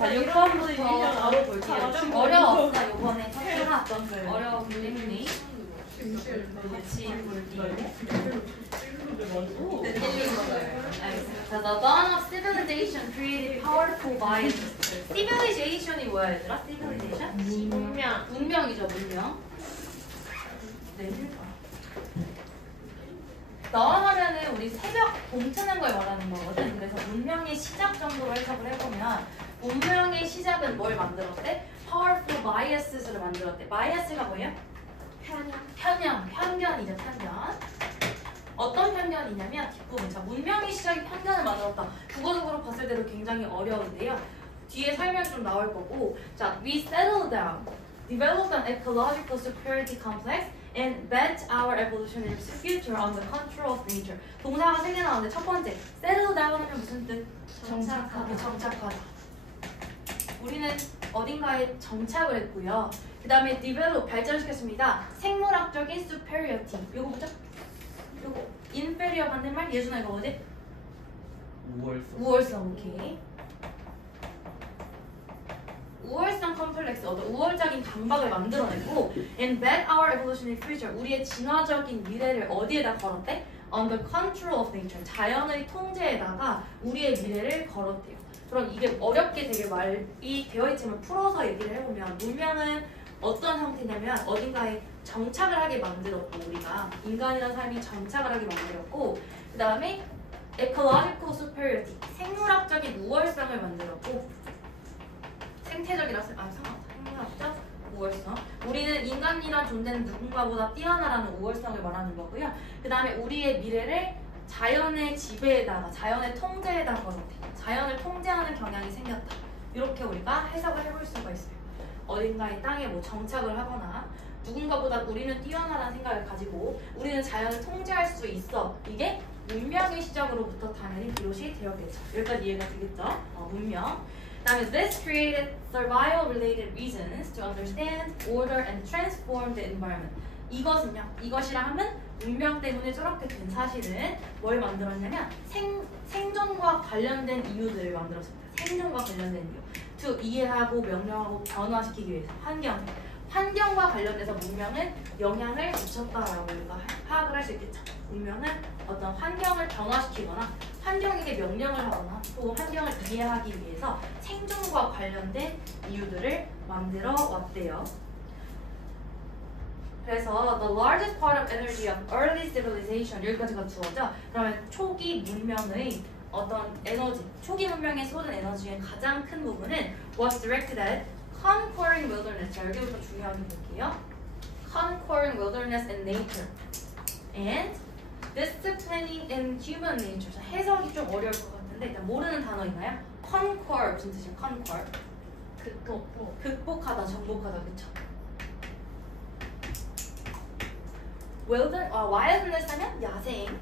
자, 6번부터 바로 볼게요. 좀 어려웠다, 이번에 첫 어려웠기 때문에 같이 볼게요. The dawn of civilization created powerful biases. Civilization이 뭐야, 얘들아? Civilization? 문명. 문명이죠, 문명. 네. dawn 하면은 우리 새벽 동트는 걸 말하는 거거든. 그래서 문명의 시작 정도로 해석을 해보면 문명의 시작은 뭘 만들었대? Powerful biases를 만들었대. bias가 뭐예요? 편견이죠, 편견. 어떤 편견이냐면 뒷부분. 자, 문명의 시작이 편견을 만들었다. 국어적으로 봤을 때도 굉장히 어려운데요. 뒤에 설명 좀 나올 거고. 자, we settled down, developed an ecological superiority complex, and bet our evolutionary future on the control of nature. 동사가 3개 나오는데 첫 번째, settle down 하면 무슨 뜻? 정착하다. 우리는 어딘가에 정착을 했고요. 그 다음에 develop, 발전시켰습니다. 생물학적인 superiority. 요거 보자. 요거 inferior 반대말 예준아 이거 뭐지? 우월성. 오케이. 우월성 컴플렉스, 우월적인 강박을 만들어내고 and bet our evolutionary future, 우리의 진화적인 미래를 어디에다 걸었대? On the control of nature, 자연의 통제에다가 우리의 미래를 걸었대요. 그럼 이게 어렵게 되게 말이 되어있지만 풀어서 얘기를 해보면 문명은 어떤 형태냐면 어딘가에 정착을 하게 만들었고 우리가 인간이라는 삶이 정착을 하게 만들었고 그 다음에 ecological superiority, 생물학적인 우월성을 만들었고 생물학적 우월성. 우리는 인간이란 존재는 누군가보다 뛰어나라는 우월성을 말하는 거고요. 그 다음에 우리의 미래를 자연의 지배에다가 자연의 통제에다 걸었대. 자연을 통제하는 경향이 생겼다. 이렇게 우리가 해석을 해볼 수가 있어요. 어딘가의 땅에 뭐 정착을 하거나 누군가보다 우리는 뛰어나다는 생각을 가지고 우리는 자연을 통제할 수 있어. 이게 문명의 시작으로부터 당연히 비롯이 되었겠죠. 여기까지 이해가 되겠죠? 문명. 그다음에 this created survival-related reasons to understand, order, and transform the environment. 이것은요, 이것이라 하면 문명 때문에 저렇게 된 사실은 뭘 만들었냐면 생존과 관련된 이유들을 만들었습니다. 생존과 관련된 이유. to 이해하고 명령하고 변화시키기 위해서 환경과 관련돼서 문명은 영향을 미쳤다라고 우리가 파악을 할 수 있겠죠. 문명은 어떤 환경을 변화시키거나 환경에게 명령을 하거나 또 환경을 이해하기 위해서 생존과 관련된 이유들을 만들어 왔대요. 그래서 the largest part of energy of early civilization, 여기까지가 주어져. 그러면 초기 문명의 어떤 에너지, 초기 문명에 쏟은 에너지의 가장 큰 부분은 was directed at conquering wilderness. 자, 여기부터 중요하게 볼게요. conquering wilderness and nature and disciplining in human nature. 자, 해석이 좀 어려울 것 같은데 일단 모르는 단어 있나요? conquer 무슨 뜻이에요? conquer 극복하다, 정복하다, 그쵸? wilderness 하면 야생,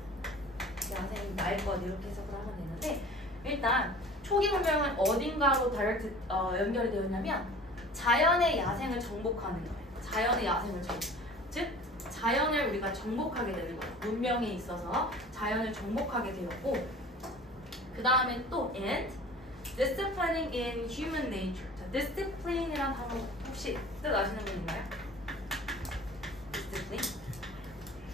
날것 이렇게 해석을 하면 되는데 일단 초기 문명은 어딘가로 다이렉트 연결이 되었냐면 자연의 야생을 정복하는 거예요. 자연의 야생을 즉 자연을 우리가 정복하게 되는 거예요. 문명에 있어서 자연을 정복하게 되었고 그 다음에 또 and disciplining in human nature. 자, discipline이란 단어 혹시 뜻 아시는 분 있나요? discipline?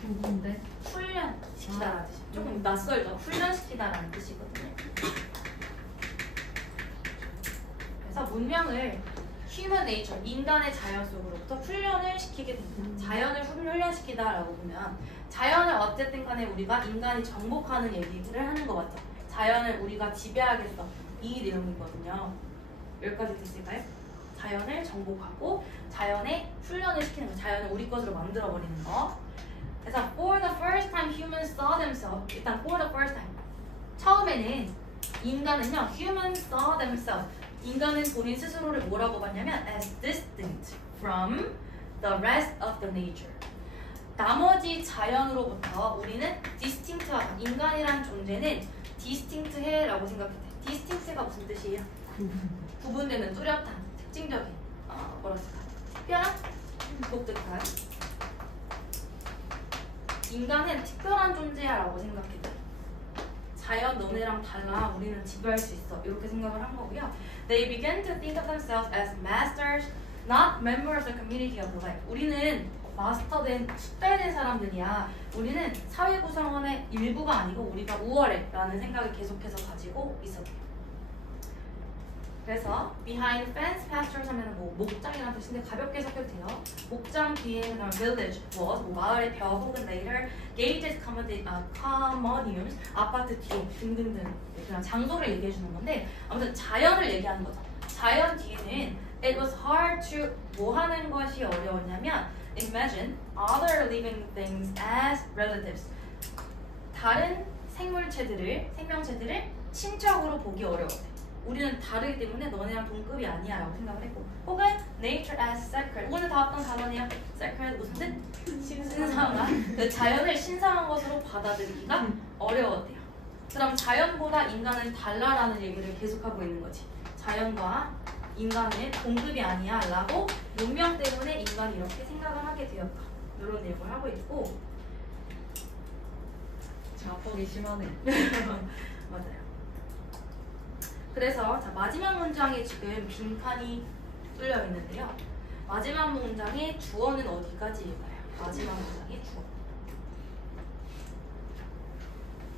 누군데? 훈련시키다라는 뜻이 조금 낯설죠? 훈련시키다라는 뜻이거든요. 그래서 문명을 human nature, 인간의 자연 속으로부터 훈련을 시키게 됩니다. 자연을 훈련시키다라고 보면 자연을 어쨌든 간에 우리가 인간이 정복하는 얘기를 하는 거 맞죠? 자연을 우리가 지배하겠어. 이 내용이거든요. 여기까지 됐을까요? 자연을 정복하고 자연에 훈련을 시키는 거, 자연을 우리 것으로 만들어버리는 거. 그래서 for the first time humans saw themselves. 일단 for the first time 처음에는 인간은요 humans saw themselves, 인간은 본인 스스로를 뭐라고 봤냐면 as distinct from the rest of the nature. 나머지 자연으로부터 우리는 distinct하다. 인간이란 존재는 distinct해라고 생각했대. distinct가 무슨 뜻이에요? 구분되는, 뚜렷한, 특징적인, 뭐라 쓸까? 특별한, 독특한. 인간은 특별한 존재야라고 생각했대. 자연 너네랑 달라. 우리는 지배할 수 있어. 이렇게 생각을 한 거고요. They began to think of themselves as masters, not members of the community of life. 우리는 마스터된, 숙달된 사람들이야. 우리는 사회 구성원의 일부가 아니고 우리가 우월해 라는 생각을 계속해서 가지고 있었대요. 그래서 behind fence pastures 하면 뭐 목장이라는 뜻인데 가볍게 섞여도 돼요. 목장 뒤에 그다음 village was 뭐 마을의 벼 혹은 later gated communiums 아파트 뒤에 등등등 그냥 장소를 얘기해 주는 건데 아무튼 자연을 얘기하는 거죠. 자연 뒤에는 it was hard to 뭐 하는 것이 어려웠냐면 imagine other living things as relatives 다른 생명체들을 친척으로 보기 어려웠대. 우리는 다르기 때문에 너네랑 동급이 아니야 라고 생각을 했고 혹은 nature as sacred 오늘 다 왔던 단어네요. sacred 무슨 뜻? 신성한 자연을 신성한 것으로 받아들이기가 어려웠대요. 그럼 자연보다 인간은 달라라는 얘기를 계속하고 있는 거지. 자연과 인간은 동급이 아니야 라고 문명 때문에 인간이 이렇게 생각을 하게 되었다. 이런 내용을 하고 있고 자폭이 심하네. 맞아요. 그래서 자, 마지막 문장에 지금 빈칸이 뚫려 있는데요. 마지막 문장의 주어는 어디까지일까요? 마지막 문장의 주어.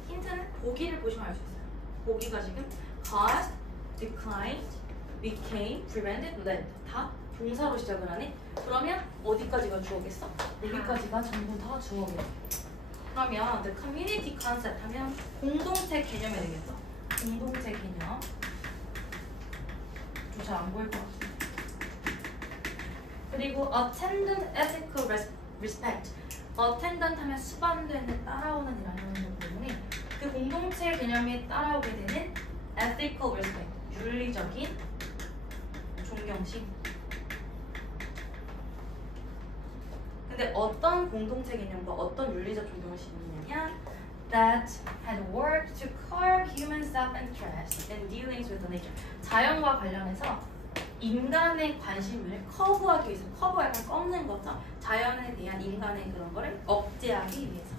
힌트는 보기를 보시면 알 수 있어요. 보기가 지금 caused, declined, became, prevented, led 다 동사로 시작을 하네. 그러면 어디까지가 주어겠어? 여기까지가 전부 다 주어겠죠. 그러면 the community concept 하면 공동체 개념이 되겠죠. 공동체 개념. 잘 안 보일 것 같습니다. 그리고 attendant ethical respect. attendant 하면 수반되는 따라오는 이라는 것 때문에 그 공동체 개념에 따라오게 되는 ethical respect. 윤리적인 존경심. 근데 어떤 공동체 개념과 어떤 윤리적 존경심이 있느냐? That had worked to curb human self-interest in dealings with the nature. 자연과 관련해서 인간의 관심을 커브하기 위해서, 커브 약간 꺾는 거죠. 자연에 대한 인간의 그런 거를 억제하기 위해서.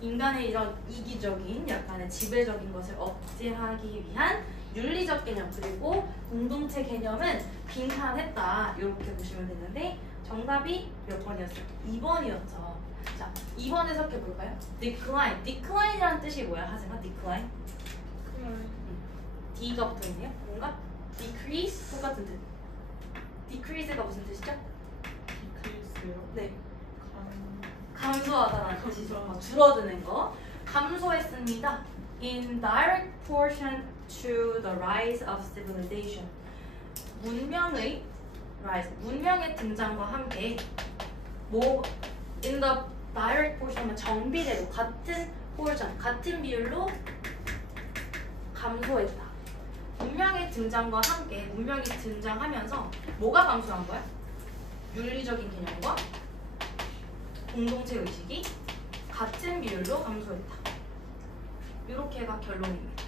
인간의 이런 이기적인, 약간의 지배적인 것을 억제하기 위한 윤리적 개념 그리고 공동체 개념은 빈칸했다. 이렇게 보시면 되는데 정답이 몇 번이었어요? 2번이었죠. 자, 2번 해석해 볼까요? decline. decline이라는 뜻이 뭐야? 하지만 decline. D가 붙어 있네요. 뭔가 decrease 똑같은 뜻. decrease가 무슨 뜻이죠? decrease요? 네. 감소하다라는 뜻이죠. 줄어드는 거. 감소했습니다. In direct proportion to the rise of civilization. 문명의 rise, 문명의 등장과 함께 뭐 in the direct portion 정비례로 같은 portion, 같은 비율로 감소했다. 문명의 등장과 함께 문명이 등장하면서 뭐가 감소한 거야? 윤리적인 개념과 공동체 의식이 같은 비율로 감소했다. 이렇게가 결론입니다.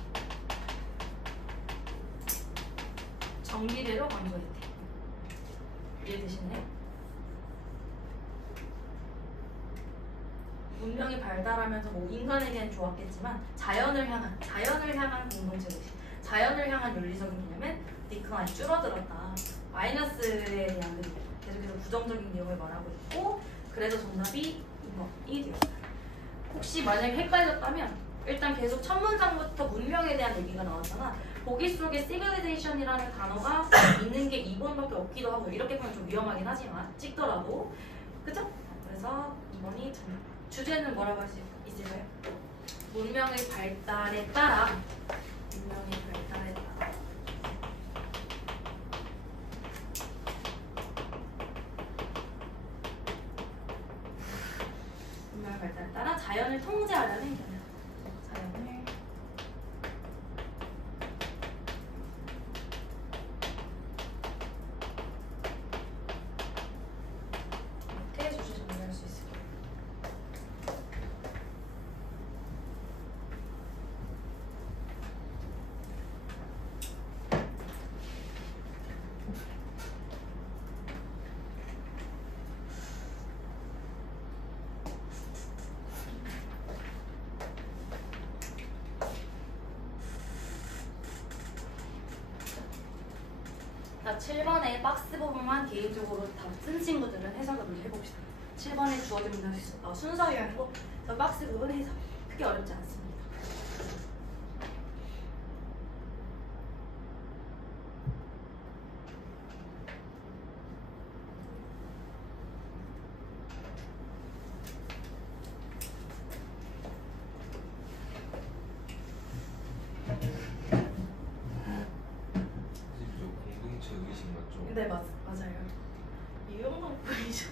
정비례로 감소했대. 이해되시나요? 문명이 발달하면서 뭐 인간에겐 좋았겠지만 자연을 향한 공동체 의식, 자연을 향한 윤리적인 개념은 decline, 줄어들었다. 마이너스에 대한 계속해서 부정적인 내용을 말하고 있고 그래서 정답이 2번이 되었어요. 혹시 만약에 헷갈렸다면 일단 계속 첫 문장부터 문명에 대한 얘기가 나왔잖아. 보기 속에 civilization이라는 단어가 있는 게 2번밖에 없기도 하고 이렇게 보면 좀 위험하긴 하지만 찍더라도 그죠? 그래서 2번이 정답. 주제는 뭐라고 할 수 있을까요? 문명의 발달에 따라 문명의 발달에 따라 자연을 통제하려는 거예요. 자연을 이렇게 주제 정리할 수 있을까요? 자, 7번의 박스 부분만 개인적으로 다 쓴 친구들은 해석을 먼저 해봅시다. 7번에 주어진 문장 순서형이고 저 박스 부분 해석 크게 어렵지 않습니다. 선생님 저 공동체 의식 맞죠? 네, 맞아요. 유용한 보이죠?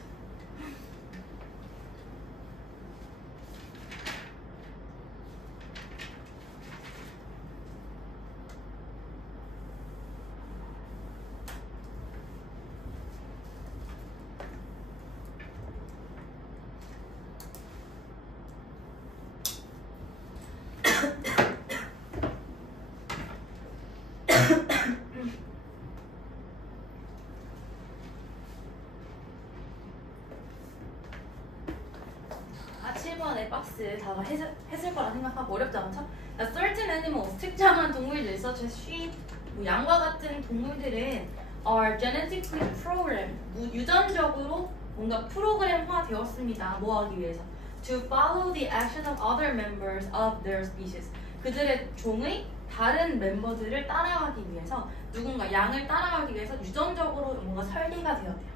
아, 7번의 박스 다 했을 거라 생각하고 어렵지 않죠? Certain animals, 특정한 동물들, such as sheep, 뭐 양과 같은 동물들은 are genetically programmed, 유전적으로 뭔가 프로그램화 되었습니다. 뭐 하기 위해서? To follow the action of other members of their species. 그들의 종의 다른 멤버들을 따라가기 위해서 누군가 양을 따라가기 위해서 유전적으로 뭔가 설계가 되었대요.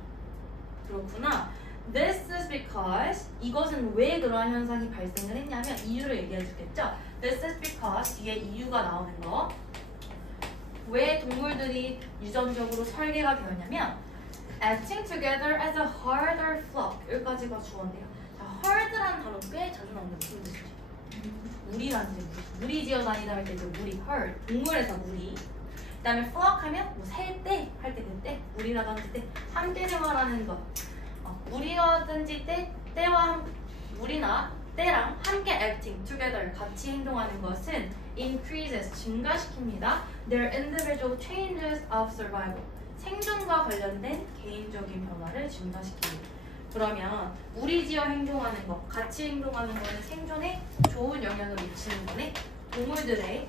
그렇구나. This is because 이것은 왜 그러한 현상이 발생을 했냐면 이유를 얘기해 주겠죠. This is because 뒤에 이유가 나오는 거. 왜 동물들이 유전적으로 설계가 되었냐면 acting together as a herd or flock 여기까지가 주어인데요. 자, herd라는 단어 꽤 자주 나오는 무슨 뜻이죠? 무리라는 뜻. 무리 지어 다니다 할 때 그 무리, herd 동물에서 무리. 그다음에 flock 하면 뭐 새 때 할 때 그때 무리라든지 때 함께 생활하는 것. 무리라든지 때와 무리나 때랑 함께 acting together 같이 행동하는 것은 increases 증가시킵니다. Their individual changes of survival 생존과 관련된 개인적인 변화를 증가시킵니다. 그러면 무리지어 행동하는 것, 같이 행동하는 것은 생존에 좋은 영향을 미치는 거네. 동물들의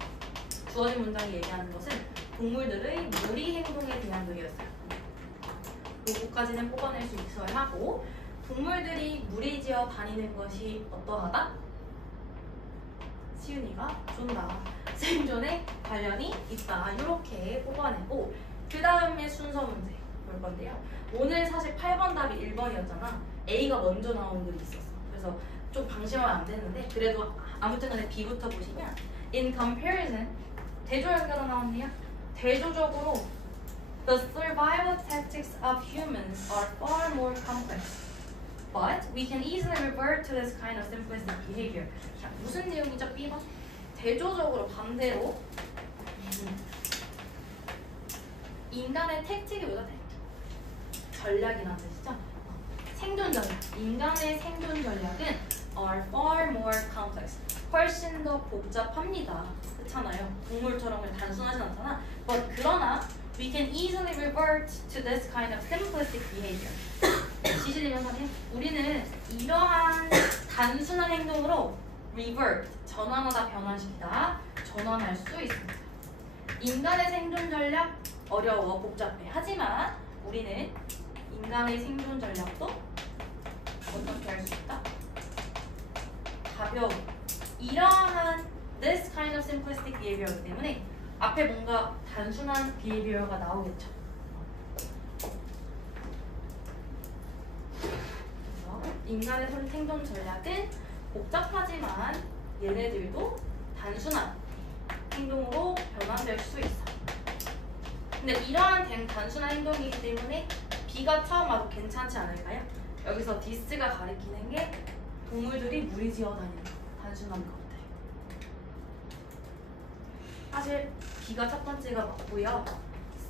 주어진 문장이 얘기하는 것은 동물들의 무리 행동에 대한 의였어요. 요거까지는 뽑아낼 수 있어야 하고 동물들이 무리지어 다니는 것이 어떠하다? 시윤이가 좋다. 생존에 관련이 있다. 이렇게 뽑아내고 그 다음에 순서 문제 볼 건데요. 오늘 사실 8번 답이 1번이었잖아. A가 먼저 나온 글이 있었어. 그래서 좀 방심하면 안 되는데 그래도 아무튼 간에 B부터 보시면 in comparison 대조 연결로 나왔네요. 대조적으로 The survival tactics of humans are far more complex, but we can easily revert to this kind of simplistic behavior. 자, 무슨 내용이죠? B번? 대조적으로 반대로 인간의 택틱이 뭐죠? 전략이라는 뜻이죠? 생존 전략. 인간의 생존 전략은 are far more complex. 훨씬 더 복잡합니다. 그렇잖아요. 동물처럼 그냥 단순하진 않잖아. But 그러나 we can easily revert to this kind of simplistic behavior. 지시되면서는 우리는 이러한 단순한 행동으로 revert, 전환하다, 변환시키다, 전환할 수 있습니다. 인간의 생존 전략 어려워, 복잡해. 하지만 우리는 인간의 생존 전략도 어떻게 할 수 있다? 가벼워. 이러한 this kind of simplistic behavior 때문에 앞에 뭔가 단순한 behavior가 나오겠죠. 그래서 인간의 생존 전략은 복잡하지만 얘네들도 단순한 행동으로 변환될 수 있어. 근데 이러한 단순한 행동이기 때문에 B가 처음 와도 괜찮지 않을까요? 여기서 this가 가리키는 게 동물들이 무리지어 다니는 거, 단순한 것들. 사실 B가 첫 번째가 맞고요.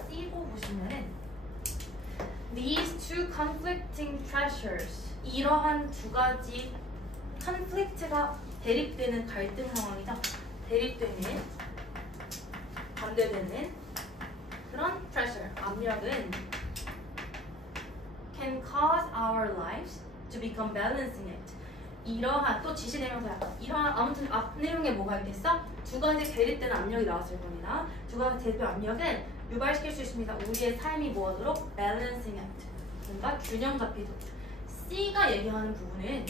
C고 보시면은 These two conflicting pressures 이러한 두 가지 conflict가 대립되는 갈등 상황이죠. 대립되는 반대되는 그런 pressure 압력은 can cause our lives to become balancing it. 이러한 또 지시되면서 약간 이러한 아무튼 앞 내용에 뭐가 있겠어? 두 가지 대립되는 압력이 나왔을 겁니다. 두 가지 대립되는 압력은 유발시킬 수 있습니다. 우리의 삶이 뭐하도록? balancing act. 뭔가 균형 잡히도록. C가 얘기하는 부분은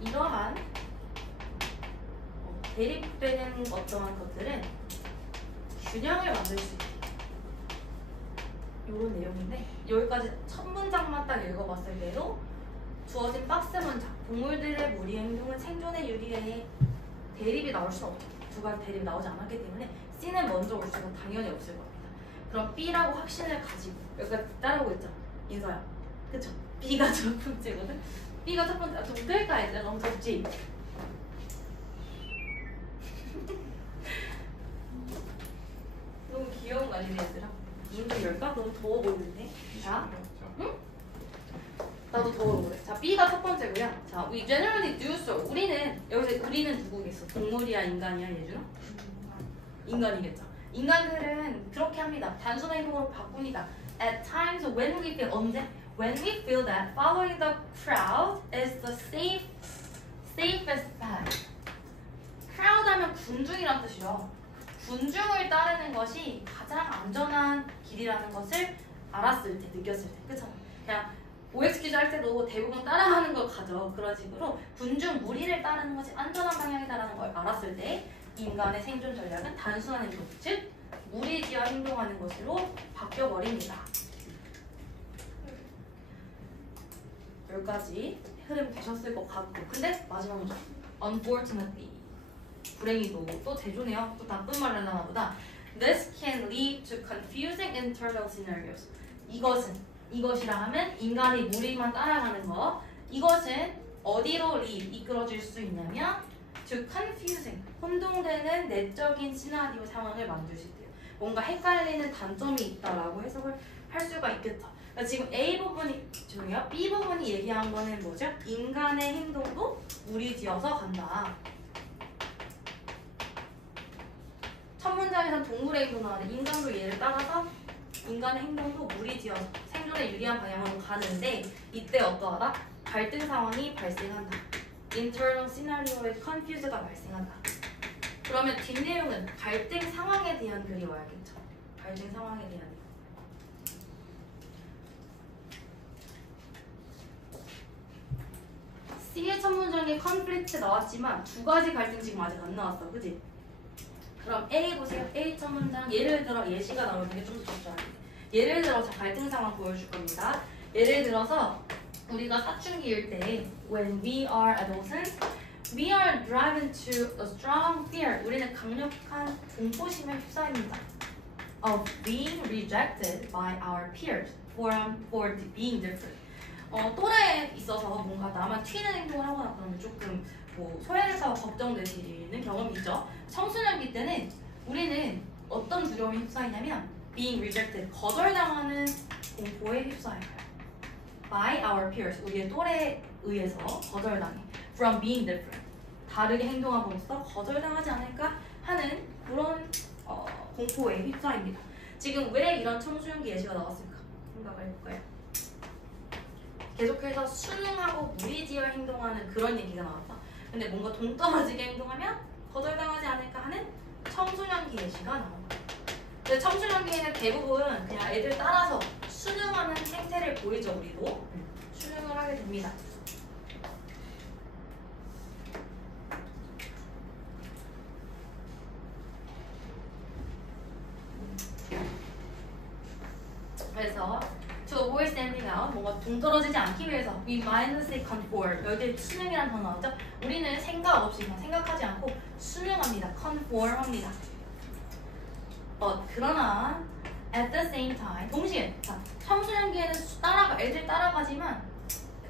이러한 대립되는 어떠한 것들은 균형을 만들 수 있게 이런 내용인데 여기까지 첫 문장만 딱 읽어봤을 때도 주어진 박스 문장 동물들의 무리 행동은 생존에 유리해 대립이 나올 수는 없죠. 두 가지 대립이 나오지 않았기 때문에 C는 먼저 올 수가 당연히 없을 겁니다. 그럼 B라고 확신을 가지고 여기까지 따라오고 있죠. 인서야 그쵸? B가 첫 번째거든. B가 첫 번째. 좀 끌까 이제 너무 덥지? 너무 귀여운 거 아니니 얘들아? 눈 좀 열까? 너무 더워 보이는데. 자, 응? 나도 더워 보여. 자, B가 첫 번째고요. 자, we generally do so. 우리는 여기서 우리는 누구겠어? 동물이야, 인간이야, 얘들아? 인간이겠죠. 인간들은 그렇게 합니다. 단순 행동으로 바꿉니다. At times when we feel 언제? When we feel that following the crowd is the safest path. crowd 하면 군중이란 뜻이죠. 군중을 따르는 것이 가장 안전한 길이라는 것을 알았을 때, 느꼈을 때, 그쵸? 그냥 OX 퀴즈 할 때도 대부분 따라하는 걸 가져. 그런 식으로 군중 무리를 따르는 것이 안전한 방향이다라는 걸 알았을 때 인간의 생존 전략은 단순한 행동, 즉 무리지어 행동하는 것으로 바뀌어버립니다. 여기까지 흐름 되셨을 것 같고, 근데 마지막 문장 unfortunately 불행히도 또 제조네요. 또 나쁜 말을 하나 보다. This can lead to confusing internal scenarios. 이것이라 하면 인간이 무리만 따라가는 거. 이것은 어디로 이끌어질 수 있냐면 to confusing 혼동되는 내적인 시나리오 상황을 만들 수 있대요. 뭔가 헷갈리는 단점이 있다라고 해석을 할 수가 있겠죠. 그러니까 지금 B 부분이 얘기한 거는 뭐죠? 인간의 행동도 무리지어서 간다. 첫 문장에선 동물의 행동 나왔는데 인간도 얘를 따라서 인간의 행동도 무리지어서 생존에 유리한 방향으로 가는데 이때 어떠하다? 갈등 상황이 발생한다. internal scenario에 confuse가 발생한다. 그러면 뒷내용은 갈등 상황에 대한 글이 와야겠죠. 갈등 상황에 대한 C의 첫 문장에 conflict 나왔지만 두 가지 갈등 지금 아직 안 나왔어. 그지? 그럼 A 보세요. A 첫 문장 예를 들어 예시가 나오는 게 좀 더 좋죠. 예를 들어서 갈등 상황 보여줄 겁니다. 예를 들어서 우리가 사춘기일 때 when we are adolescents, we are driven to a strong fear. 우리는 강력한 공포심에 휩싸입니다. Of being rejected by our peers for being different. 또래에 있어서 뭔가 나만 튀는 행동을 하거나 그러면 조금 소외될까 걱정되시는 경험이 있죠. 청소년기 때는 우리는 어떤 두려움에 휩싸이냐면 being rejected, 거절당하는 공포에 휩싸여요. By our peers, 우리의 또래에 의해서 거절당해. From being different, 다르게 행동함으로써 거절당하지 않을까 하는 그런 공포에 휩싸입니다. 지금 왜 이런 청소년기 예시가 나왔을까 생각을 해볼까요? 계속해서 순응하고 무리지어 행동하는 그런 얘기가 나왔다. 근데 뭔가 동떨어지게 행동하면 거절당하지 않을까 하는 청소년기 예시가 나옵니다. 근데 청소년기에는 대부분 그냥 애들 따라서 순응하는 행태를 보이죠. 우리도 순응을 하게 됩니다. 그래서 to avoid standing out, 뭔가 동떨어지지 않기 위해서 we mindlessly conform. 여기 순응이라는 단어 나오죠? 우리는 생각 없이 그냥 생각하지 않고 순응합니다. conform합니다. 그러나 at the same time, 동시에 청소년기에는 애들 따라가지만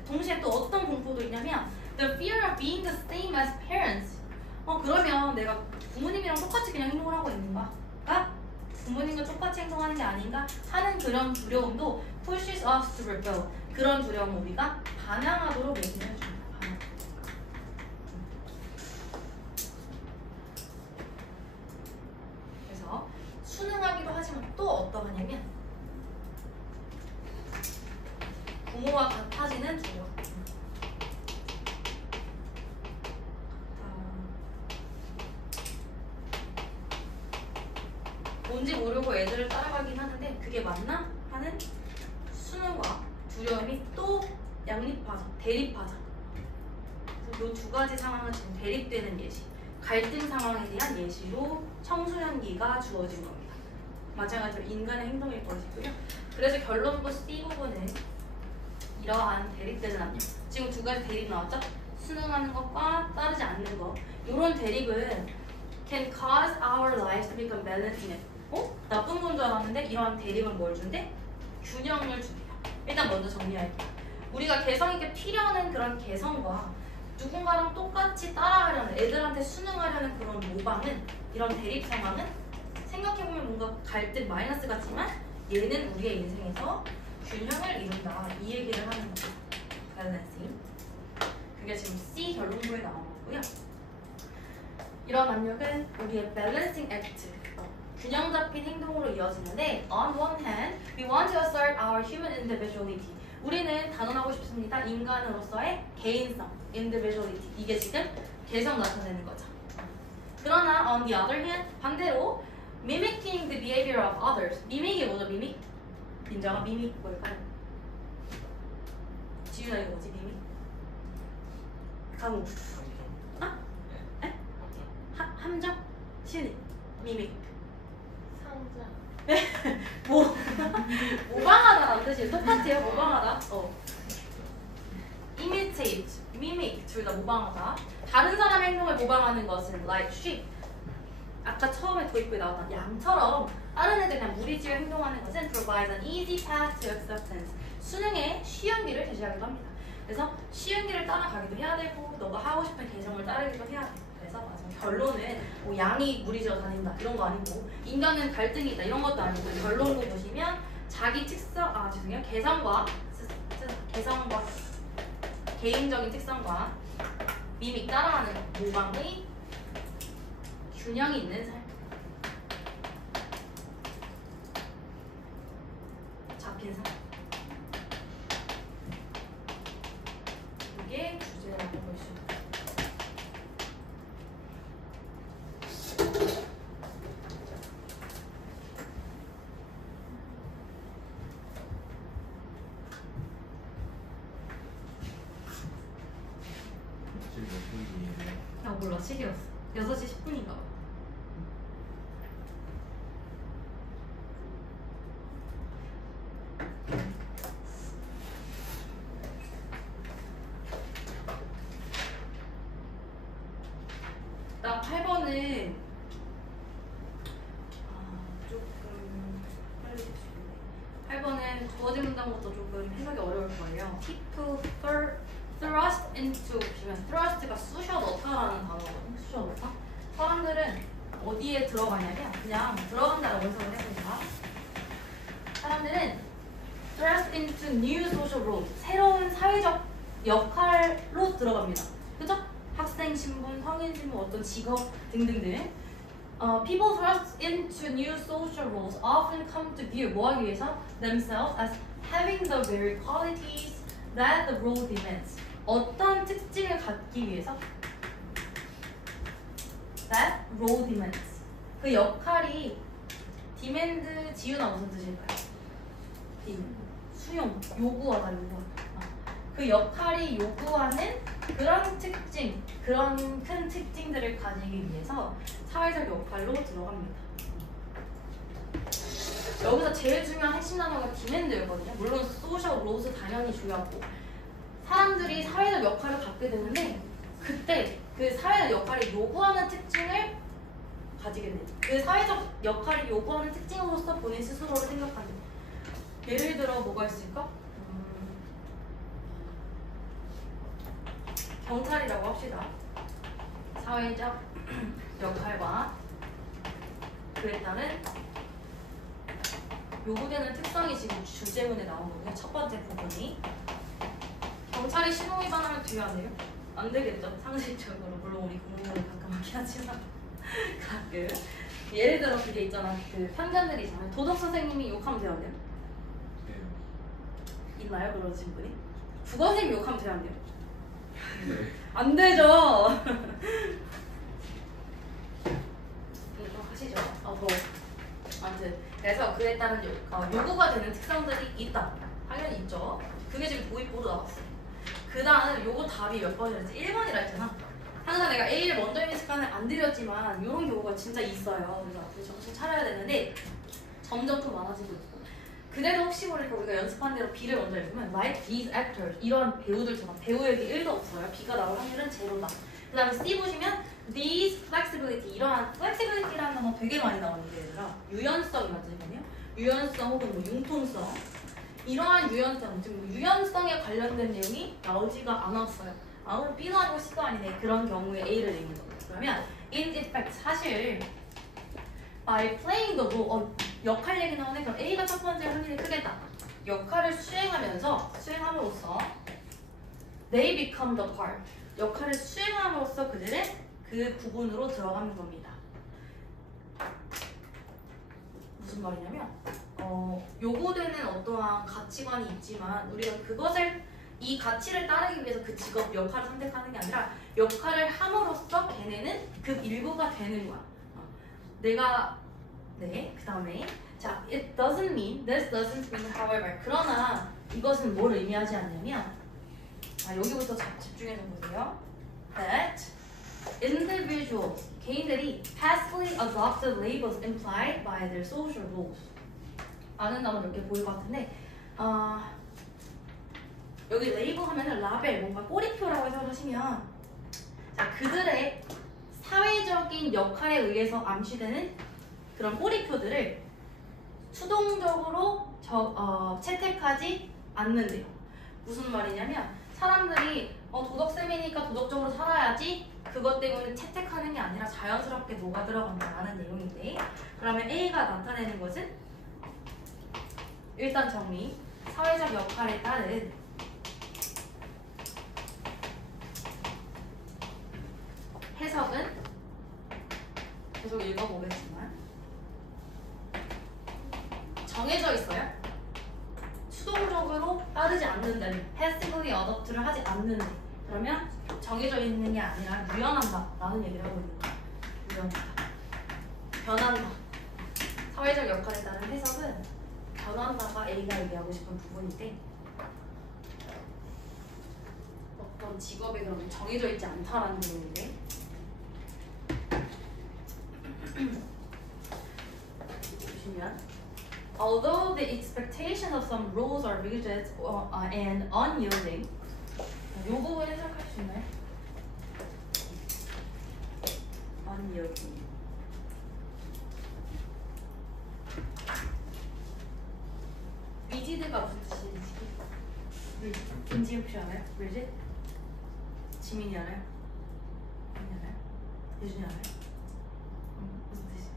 동시에 또 어떤 공포도 있냐면 the fear of being the same as parents. 그러면 내가 부모님이랑 똑같이 그냥 행동을 하고 있는가? 부모님과 똑같이 행동하는 게 아닌가 하는 그런 두려움도 pushes us to rebel. 그런 두려움을 우리가 반항하도록 얘기를 해줍니다. 그래서 순응하기도 하지만 또 어떠하냐면 부모와 같아지는 두려움. 뭔지 모르고 애들을 따라가긴 하는데 그게 맞나? 하는 수능과 두려움이 또 양립하죠. 대립하죠. 그래서 이 두 가지 상황은 지금 대립되는 예시, 갈등 상황에 대한 예시로 청소년기가 주어진 겁니다. 마찬가지로 인간의 행동일 것이고요. 그래서 결론부 C 부분은 이러한 대립되는 압력. 지금 두 가지 대립 나왔죠? 수능하는 것과 따르지 않는 것. 이런 대립은 can cause our lives to become balanced. 나쁜 건 줄 알았는데 이러한 대립은 뭘 준대? 균형을 준대요. 일단 먼저 정리할게요. 우리가 개성있게 필요하는 그런 개성과 누군가랑 똑같이 따라하려는, 애들한테 순응하려는 그런 모방은, 이런 대립 상황은 생각해보면 뭔가 갈등 마이너스 같지만 얘는 우리의 인생에서 균형을 이룬다, 이 얘기를 하는 거죠. 밸런싱. 그게 지금 C 결론부에 나온 거고요. 이런 압력은 우리의 밸런싱 액트, 균형 잡힌 행동으로 이어지는데 on one hand, we want to assert our human individuality. 우리는 단언하고 싶습니다. 인간으로서의 개인성, individuality. 이게 지금 개성 나타내는 거죠. 그러나 on the other hand, 반대로 mimicking the behavior of others. 미믹이 뭐죠? 미믹? 민정아, 미믹 뭘까요? 지윤아, 이거 뭐지? 미믹? 강우. 아? 에? 함정? 신이. 미믹. 상자. 모방하다라는 뜻이에요. 똑같아요. 모방하다. imitate, mimic 둘 다 모방하다. 다른 사람의 행동을 모방하는 것은 like sheep. 아까 처음에 도입부에 나왔던 양처럼 다른 애들 그냥 무리지어 행동하는 것은 provides an easy path to acceptance. 수능에 쉬운 길을 제시하기도 합니다. 그래서 쉬운 길을 따라가기도 해야 되고 너가 하고 싶은 개성을 따르기도 해야 돼. 그래서 결론은 뭐 양이 무리지어 다닌다 이런 거 아니고 인간은 갈등이 있다 이런 것도 아니고 결론으로 보시면 자기 특성, 개성과 개인적인 특성과 미믹 따라하는 모방의 균형이 있는 삶. 잡힌 삶. 이게 주제라고 볼 수 있다. 지금 몇 분이에요? 나 몰라, 시계였어. 6시 10분인가 봐. 나 8번은 조금 빨리 됐습니다. 8번은 주어진 문장부터 조금 해석이 어려울 거예요. People thrust into 보시면 thrust가 쑤셔 넣다라는 단어거든요. 쑤셔 넣다. 사람들은 어디에 들어가냐면 그냥 들어간다라고 해석을 해봅니다. 사람들은 thrust into new social roles, 새로운 사회적 역할로 들어갑니다. 그죠? 학생 신분, 성인 신분, 어떤 직업 등등등. People thrust into new social roles often come to view 뭐하기 위해서? themselves as having the very qualities that the role demands. 어떤 특징을 갖기 위해서? That role demands. 그 역할이 demand, 지우나 무슨 뜻일까요? demand. 수용, 요구하다, 요구하다. 그 역할이 요구하는 그런 특징, 그런 큰 특징들을 가지기 위해서 사회적 역할로 들어갑니다. 여기서 제일 중요한 핵심 단어가 demand였거든요. 물론 social roles 당연히 중요하고 사람들이 사회적 역할을 갖게 되는데 그때 그 사회적 역할이 요구하는 특징을 가지게 돼요. 그 사회적 역할이 요구하는 특징으로서 본인 스스로를 생각합니다. 예를 들어 뭐가 있을까? 경찰이라고 합시다. 사회적 역할과 그에 따른 요구되는 특성이 지금 주제문에 나온 거고요. 첫 번째 부분이 경찰이 신호위반하면 뒤에 안 돼요? 안 되겠죠. 상식적으로. 물론 우리 공무원은 가끔 하긴 하지만 가끔. 예를 들어 그게 있잖아. 그 편견들이 있잖아요. 도덕 선생님이 욕하면 돼요? 안 돼요? 네. 있나요? 그러신 분이? 국어 선생님이 욕하면 돼요? 안 돼요? 네. 안 되죠. 이거 하시죠. 아무튼 그래서 그에 따른 요구가 되는 특성들이 있다. 당연히 있죠. 그게 지금 도입부로 나왔어. 그 다음 요거 답이 몇 번이랬지? 1번이라 했잖아. 항상 내가 A를 먼저 있는 습관을 안 들였지만 이런 경우가 진짜 있어요. 그래서 앞으로 정신 차려야 되는데 점점 더 많아지고 있고. 그래도 혹시 모르니까 우리가 연습한 대로 B를 먼저 읽으면 like these actors 이런 배우들처럼 배우에게 1도 없어요. B가 나올 확률은 제로다. 그 다음에 C 보시면 these flexibility 이러한 flexibility라는 단어 되게 많이 나오는데 얘들아 유연성이 맞거든요. 유연성 혹은 뭐 융통성 이러한 유연성 지금 유연성에 관련된 내용이 나오지가 않았어요. 아무리 B도 아니고 C도 아니네. 그런 경우에 A를 내는 거예요. 그러면 in effect 사실 by playing the role 역할 얘기 나오네. 그럼 A가 첫 번째 확률이 크겠다. 역할을 수행함으로써 they become the part 역할을 수행함으로써 그들은 그 부분으로 들어가는 겁니다. 무슨 말이냐면 요구되는 어떠한 가치관이 있지만 우리가 이 가치를 따르기 위해서 그 직업 역할을 선택하는 게 아니라 역할을 함으로써 걔네는 그 일부가 되는 거야. 그 다음에 자, this doesn't mean however 그러나 이것은 뭘 의미하지 않냐면 여기부터 집중해서 보세요. that individuals 개인들이 passively adopted labels implied by their social roles 아는 단어 몇 개 보일 것 같은데 여기 레이블 하면은 라벨 뭔가 꼬리표라고 해석하시면 자 그들의 사회적인 역할에 의해서 암시되는 그런 꼬리표들을 수동적으로 채택하지 않는데요. 무슨 말이냐면 사람들이 도덕쌤이니까 도덕적으로 살아야지 그것 때문에 채택하는 게 아니라 자연스럽게 녹아 들어간다는 내용인데 그러면 A가 나타내는 것은 일단 정리 사회적 역할에 따른 해석은 계속 읽어보겠지만 정해져 있어요. 수동적으로 따르지 않는다는 passively adopt를 하지 않는데 그러면 정해져 있는 게 아니라 유연한다 라는 얘기를 하고 있는 거야. 유연하다. 변한다. 사회적 역할에 따른 해석은 변한다가 A가 얘기하고 싶은 부분인데 어떤 직업에 그러면 정해져 있지 않다라는 내용인데 보시면 although the expectations of some rules are rigid and unyielding 이 부분 해석할 수 있나요? unyielding rigid가 무슨 뜻인지 김지우 혹시 알아요? rigid? 지민이 알아요? 지민이 알아요? 예준이 알아요? 무슨 뜻이에요?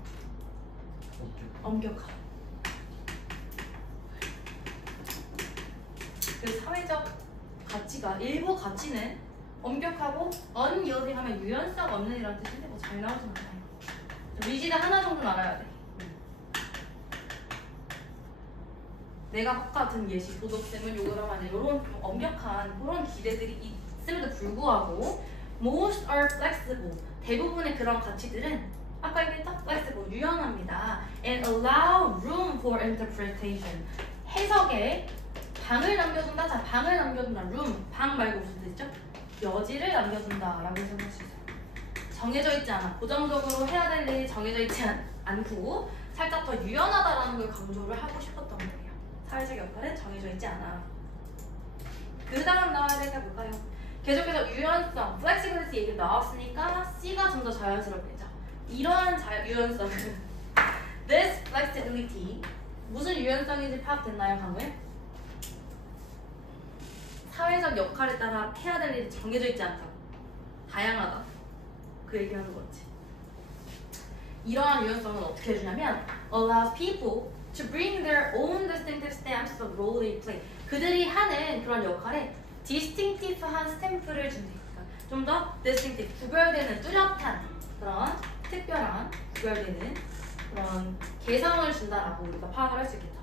엄격하다. 그 사회적 가치가 일부 가치는 엄격하고 unyielding 하면 유연성 없는 이라는 뜻인데 뭐 잘 나오진 않아요. 리지드 하나 정도는 알아야 돼. 내가 아까 같은 예시 도덕쌤은 요거랑 하는 이런 엄격한 그런 기대들이 있음에도 불구하고 most are flexible 대부분의 그런 가치들은 아까 얘기했던 flexible 유연합니다. and allow room for interpretation 해석에 방을 남겨둔다. 자, 방을 남겨둔다. room 방 말고 무슨 뜻이죠? 여지를 남겨둔다라고 해석할 수 있어요. 정해져 있지 않아. 고정적으로 해야 될 일이 정해져 있지 않고 살짝 더 유연하다라는 걸 강조를 하고 싶었던 거예요. 사회적 역할은 정해져 있지 않아. 그 다음 나와야 될 게 뭘까요? 계속해서 유연성, flexibility 얘기 나왔으니까 C가 좀 더 자연스럽겠죠. 이러한 유연성은 this flexibility 무슨 유연성인지 파악됐나요, 방금? 사회적 역할에 따라 해야 될 일이 정해져 있지 않다고. 다양하다. 그 얘기하는 거지. 이러한 유연성은 어떻게 해주냐면 allows people to bring their own distinctive stamps of role they play. 그들이 하는 그런 역할에 distinctive한 스탬프를 준대요. 좀 더 distinctive, 구별되는 뚜렷한 그런 특별한 구별되는 그런 개성을 준다라고 우리가 파악을 할 수 있겠다.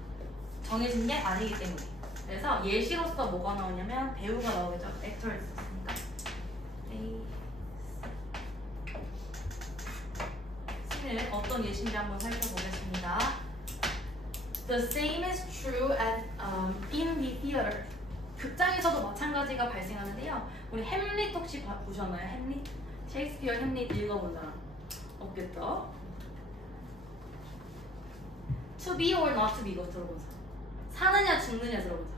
정해진 게 아니기 때문에. 그래서 예시로서 뭐가 나오냐면 배우가 나오겠죠. 액터를 썼으니까. C는 어떤 예시인지 한번 살펴보겠습니다. The same is true at in the theater. 극장에서도 마찬가지가 발생하는데요. 우리 햄릿 혹시 보셨나요? 햄릿? 셰익스피어 햄릿 읽어본 사람 없겠죠? To be or not to be 이거 들어본 사람. 사느냐 죽느냐 들어본 사람.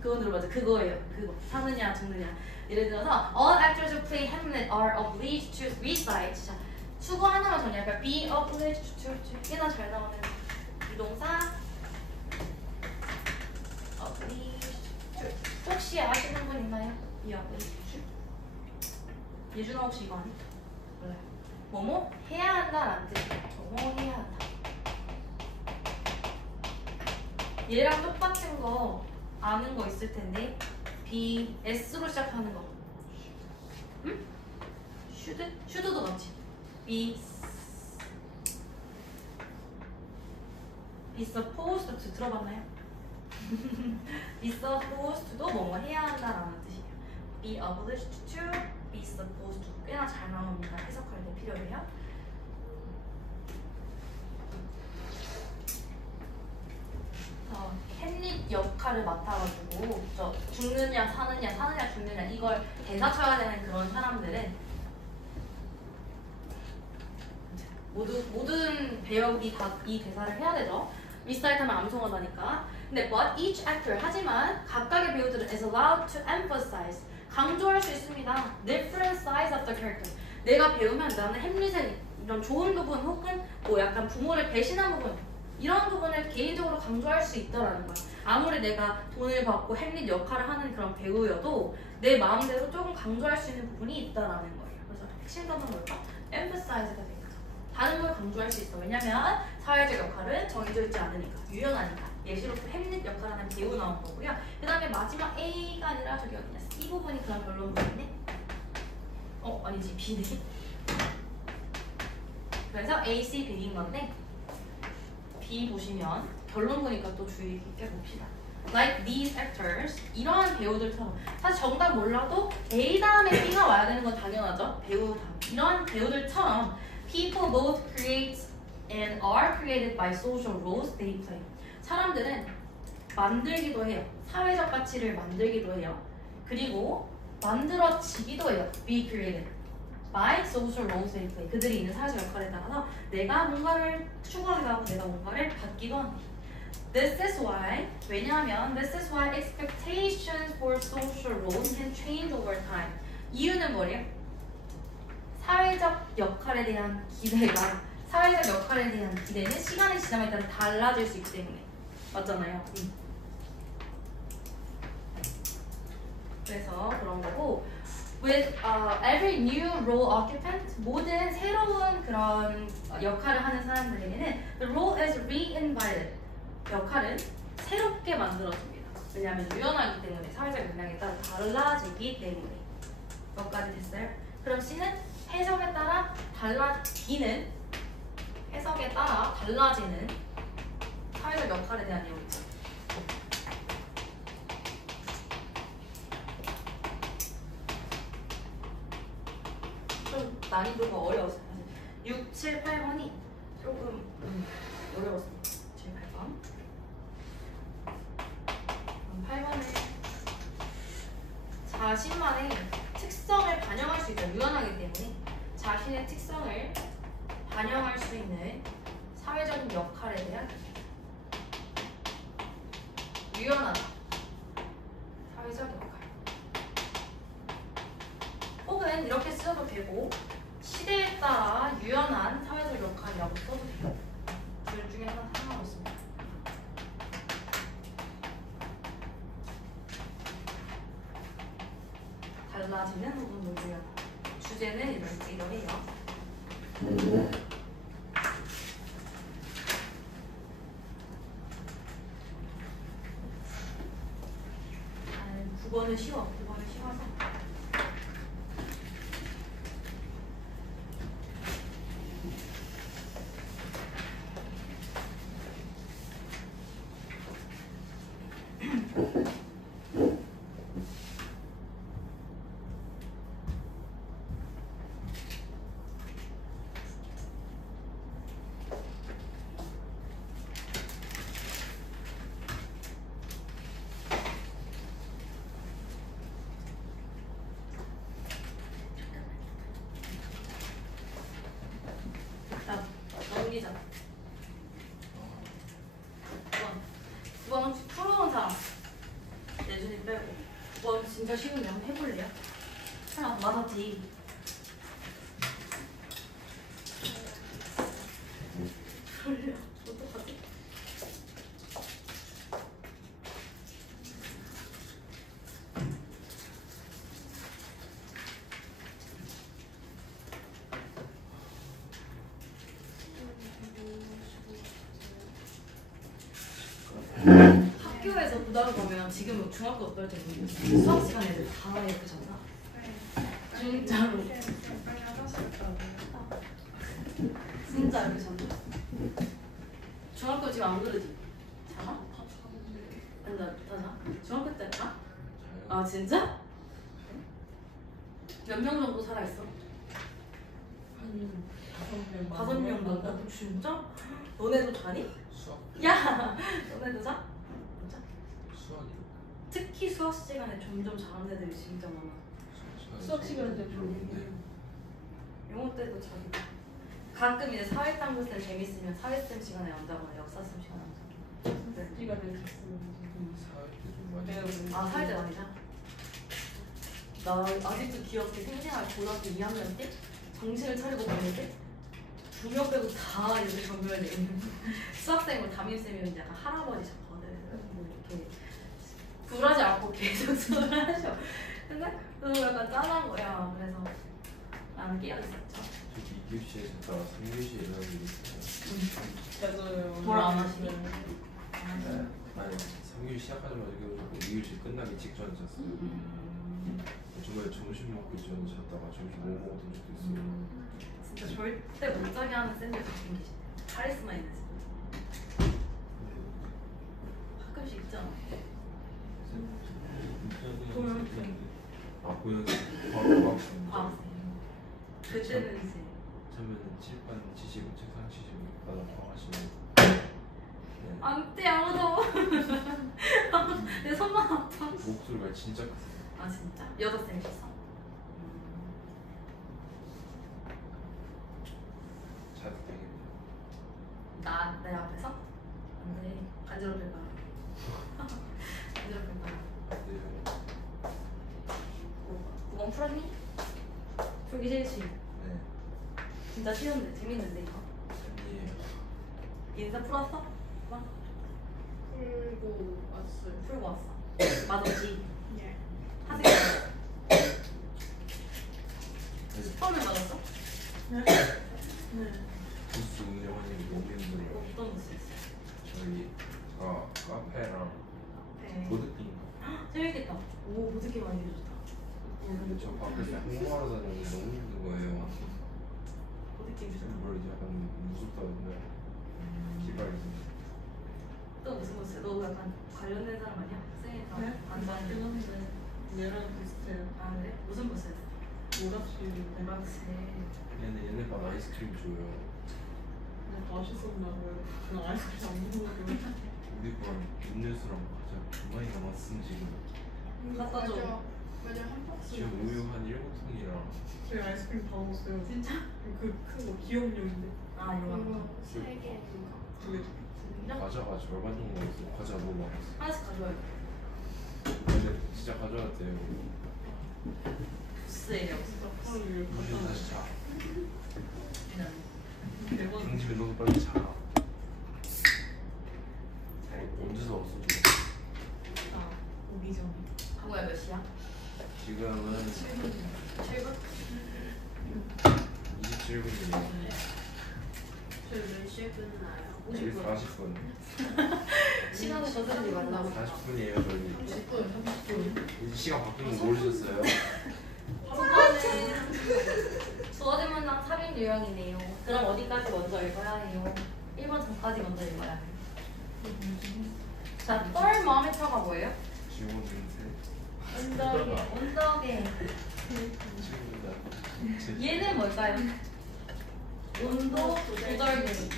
그거 들어봤죠? 그거예요. 그거. 사느냐 죽느냐. 예를 들어서 all actors who play Hamlet are obliged to recite. 자, 수거 하나만 정리할까요? be obliged to. 꽤나 잘 나오는 비동사 obliged to. 혹시 아시는 분 있나요? be obliged to. 예준아 혹시 이거 아니? 몰라요. 뭐뭐 해야 한다라는 뜻이에요. 뭐뭐 해야 한다. 얘랑 똑같은 거 아는 거 있을 텐데 B, S로 시작하는 거. 응? should? should도 맞지? be supposed to 들어봤나요? be supposed to도 뭐뭐 해야 한다라는 뜻이에요. be obliged to, be supposed to 꽤나 잘 나옵니다. 해석할 때 필요해요. 햄릿 역할을 맡아가지고 저 죽느냐 사느냐 사느냐 죽느냐 이걸 대사 쳐야 되는 그런 사람들은 모든 배역이 다 이 대사를 해야 되죠. 리사이트하면 암송하다니까. 근데 but each actor 하지만 각각의 배우들은 is allowed to emphasize 강조할 수 있습니다. different sides of the character. 내가 배우면 나는 햄릿의 이런 좋은 부분 혹은 뭐 약간 부모를 배신한 부분 이런 부분을 개인적으로 강조할 수 있다라는 거야. 아무리 내가 돈을 받고 햄릿 역할을 하는 그런 배우여도 내 마음대로 조금 강조할 수 있는 부분이 있다라는 거예요. 그래서 핵심 단어는 뭘까? emphasize가 되는 거죠. 다른 걸 강조할 수 있어. 왜냐면 사회적 역할은 정해져 있지 않으니까, 유연하니까. 예시로 햄릿 역할을 하는 배우 나온 거고요. 그 다음에 마지막 A가 아니라 저기 어디냐? 이 부분이 그런 결론 부분이네? 아니지 B네. 그래서 A, C, B인 건데 B 보시면 결론 보니까 또 주의 깊게 봅시다. Like these actors 이러한 배우들처럼 사실 정답 몰라도 A 다음에 B가 와야 되는 건 당연하죠. 배우 다음 이러한 배우들처럼 people both create and are created by social roles they play. 사람들은 만들기도 해요. 사회적 가치를 만들기도 해요. 그리고 만들어지기도 해요. be created by social roles they play. 그들이 있는 사회적 역할에 따라서 내가 뭔가를 추구하기도 하고 내가 뭔가를 받기도 한다. This is why 왜냐하면 this is why expectations for social roles can change over time. 이유는 뭐래요? 사회적 역할에 대한 기대가 사회적 역할에 대한 기대는 시간이 지남에 따라 달라질 수 있기 때문에 맞잖아요. 그래서 그런 거고 with every new role occupant 모든 새로운 그런 역할을 하는 사람들에게는 the role is reinvited 역할은 새롭게 만들어집니다. 왜냐하면 유연하기 때문에 사회적 역량에 따라 달라지기 때문에 여기까지 됐어요? 그럼 C는 해석에 따라 D는 해석에 따라 달라지는 사회적 역할에 대한 내용이죠. 좀 난이도가 어려웠어요. 6, 7, 8번이 조금 어려웠습니다. 7, 8번. 8번은 자신만의 특성을 반영할 수 있다. 유연하기 때문에 자신의 특성을 반영할 수 있는 사회적인 역할에 대한 유연하다. 사회적 역할. 혹은 이렇게 써도 되고 시대에 따라 유연한 사회적 역할이라고 써도 돼요. 둘 중에 하나 상관없습니다. 달라지는 부분도 유연하다. 주제는 이러해요. 9번은 쉬워. 9번은 쉬워서. 9번 혹시 풀어온 사람? 내준이 빼고 9번 진짜 쉬운데 한번 해볼래요? 아 맞았지. 졸려. 어떡하지? 학교에서 부담 보면 지금 중학교 어떨 때 수학 시간 애들 다 이렇게 잤나? 진짜로 진짜 이렇게 잤나? 중학교 지금 안 그러지? 자나? 안 자? 다 자? 중학교 때 자? 아 진짜? 몇 명 정도 살아있어? 한 5명 정도? 진짜? 너네도 자니? 수학 야! 너네도 자? 자? 수학이 특히 수학 시간에 점점 잘하는 애들이 진짜 많아. 수학 시간에 별로인데. 영어 때도 자기. 가끔 이제 사회탐구 쌤 재밌으면 사회쌤 시간에 안 자거나 역사쌤 시간에 안 자고. 시간에 잤으면 사회 때좀 많이 내가 아 사회때 많이 자? 나 아직도 기억해. 생생할 고등학교 2학년 때 정신을 차리고 보는데 2명 빼고 다 이렇게 전멸돼 있는 수학쌤이고 담임쌤이면 약간 할아버지 잤거든. 뭐 이렇게 굴하지 않고 계속 수업을 하셔. 근데 너무 약간 짠한 거야. 그래서 나는 깨어있었죠. 저기 2교시에 잤다가 3교시에 일어나는 게 있어요. 맞아요. 뭘 안 하시니? 네. 아니 3교시 시작하자마자 깨워졌고 2교시 끝나기 직전에 잤어요. 정말 점심 먹기 전에 잤다가 점심 못 먹었던 적도 있어요. 진짜 절대 못 자게 하는 쌤들 가끔 계시대. 카리스마 있는 쌤. 가끔씩 있잖아. 아 고양이 바로 아, 그때는 이제 자면은 칠판 치시고 책상 치시고 바닥 방하시고 안돼 아무도. 내 손만 아파. 목소리가 진짜 크세요. 아 진짜? 여자쌤 있었어? 자도 되겠네요. 내 앞에서? 안돼 간지럽힐까. 간지럽힐까. 네. 9번 풀었니? 풀기 싫지? 네. 진짜 쉬운데 재밌는데 이거. 아니에요. 인사 풀었어? 막 풀고 왔어요. 풀고 왔어. 맞았지? 예. 하세요. 처음에 맞았어? 네. 부스 운영하는 게 너무 힘들어요. 어떤 부스 있어? 저희가 카페랑 네. 보드게임. 재밌겠다. 오 보드게임 많이 해줬다. 근데 저 밖에서 홍보하러 다니는 게 너무 힘든 거예요. 보드게임 좋다. 뭘 이제 약간 무섭다던데 기발이. 또 무슨 부스? 너 약간 관련된 사람 아니야? 쌤이랑 네? 반반. 맞긴 한데 얘랑 비슷해요. 아 그래? 무슨 부스였어? 오락실인데 오락실. 얘네 반 아이스크림 줘요. 맛있었나 봐요. 그냥 아이스크림 안 먹어도. 우리 반 음료수랑 과자 두 많이 남았음 지금. 갖다 줘. 맞아 한 박스. 지금 우유 한 7통이랑 저희 아이스크림 다 먹었어요. 진짜? 그 큰 거 기업용인데 아 이거 이거 세 개. 두 개. 진짜? 과자가 절반 정도 먹었어요. 과자 너무 많았어. 하나씩 가져와요. 근데 진짜 가져와도 돼요. 부스예요. 하루 종일 우유 갖다 다시 자. 대박. 당집에 너도 빨리 자. 언제 나왔어? 아 오기 전에. 한국야 몇 시야? 지금은 7분? 27분이에요. 저희 몇 시에 끝나요? 50분. 40분. 시간을 저들이 만나고. 40분이에요 저희. 10분, 30분. 이제 시간 바뀌는 거 모르셨어요? 수어는 주어진 문장 살인 유형이네요. 그럼 어디까지 먼저 읽어야 해요? 1번 전까지 먼저 읽어야 해요. 자, thermometer가 뭐예요? 지원 냄새. 온도계. 지금 얘는 뭘까요? 온도 조절기.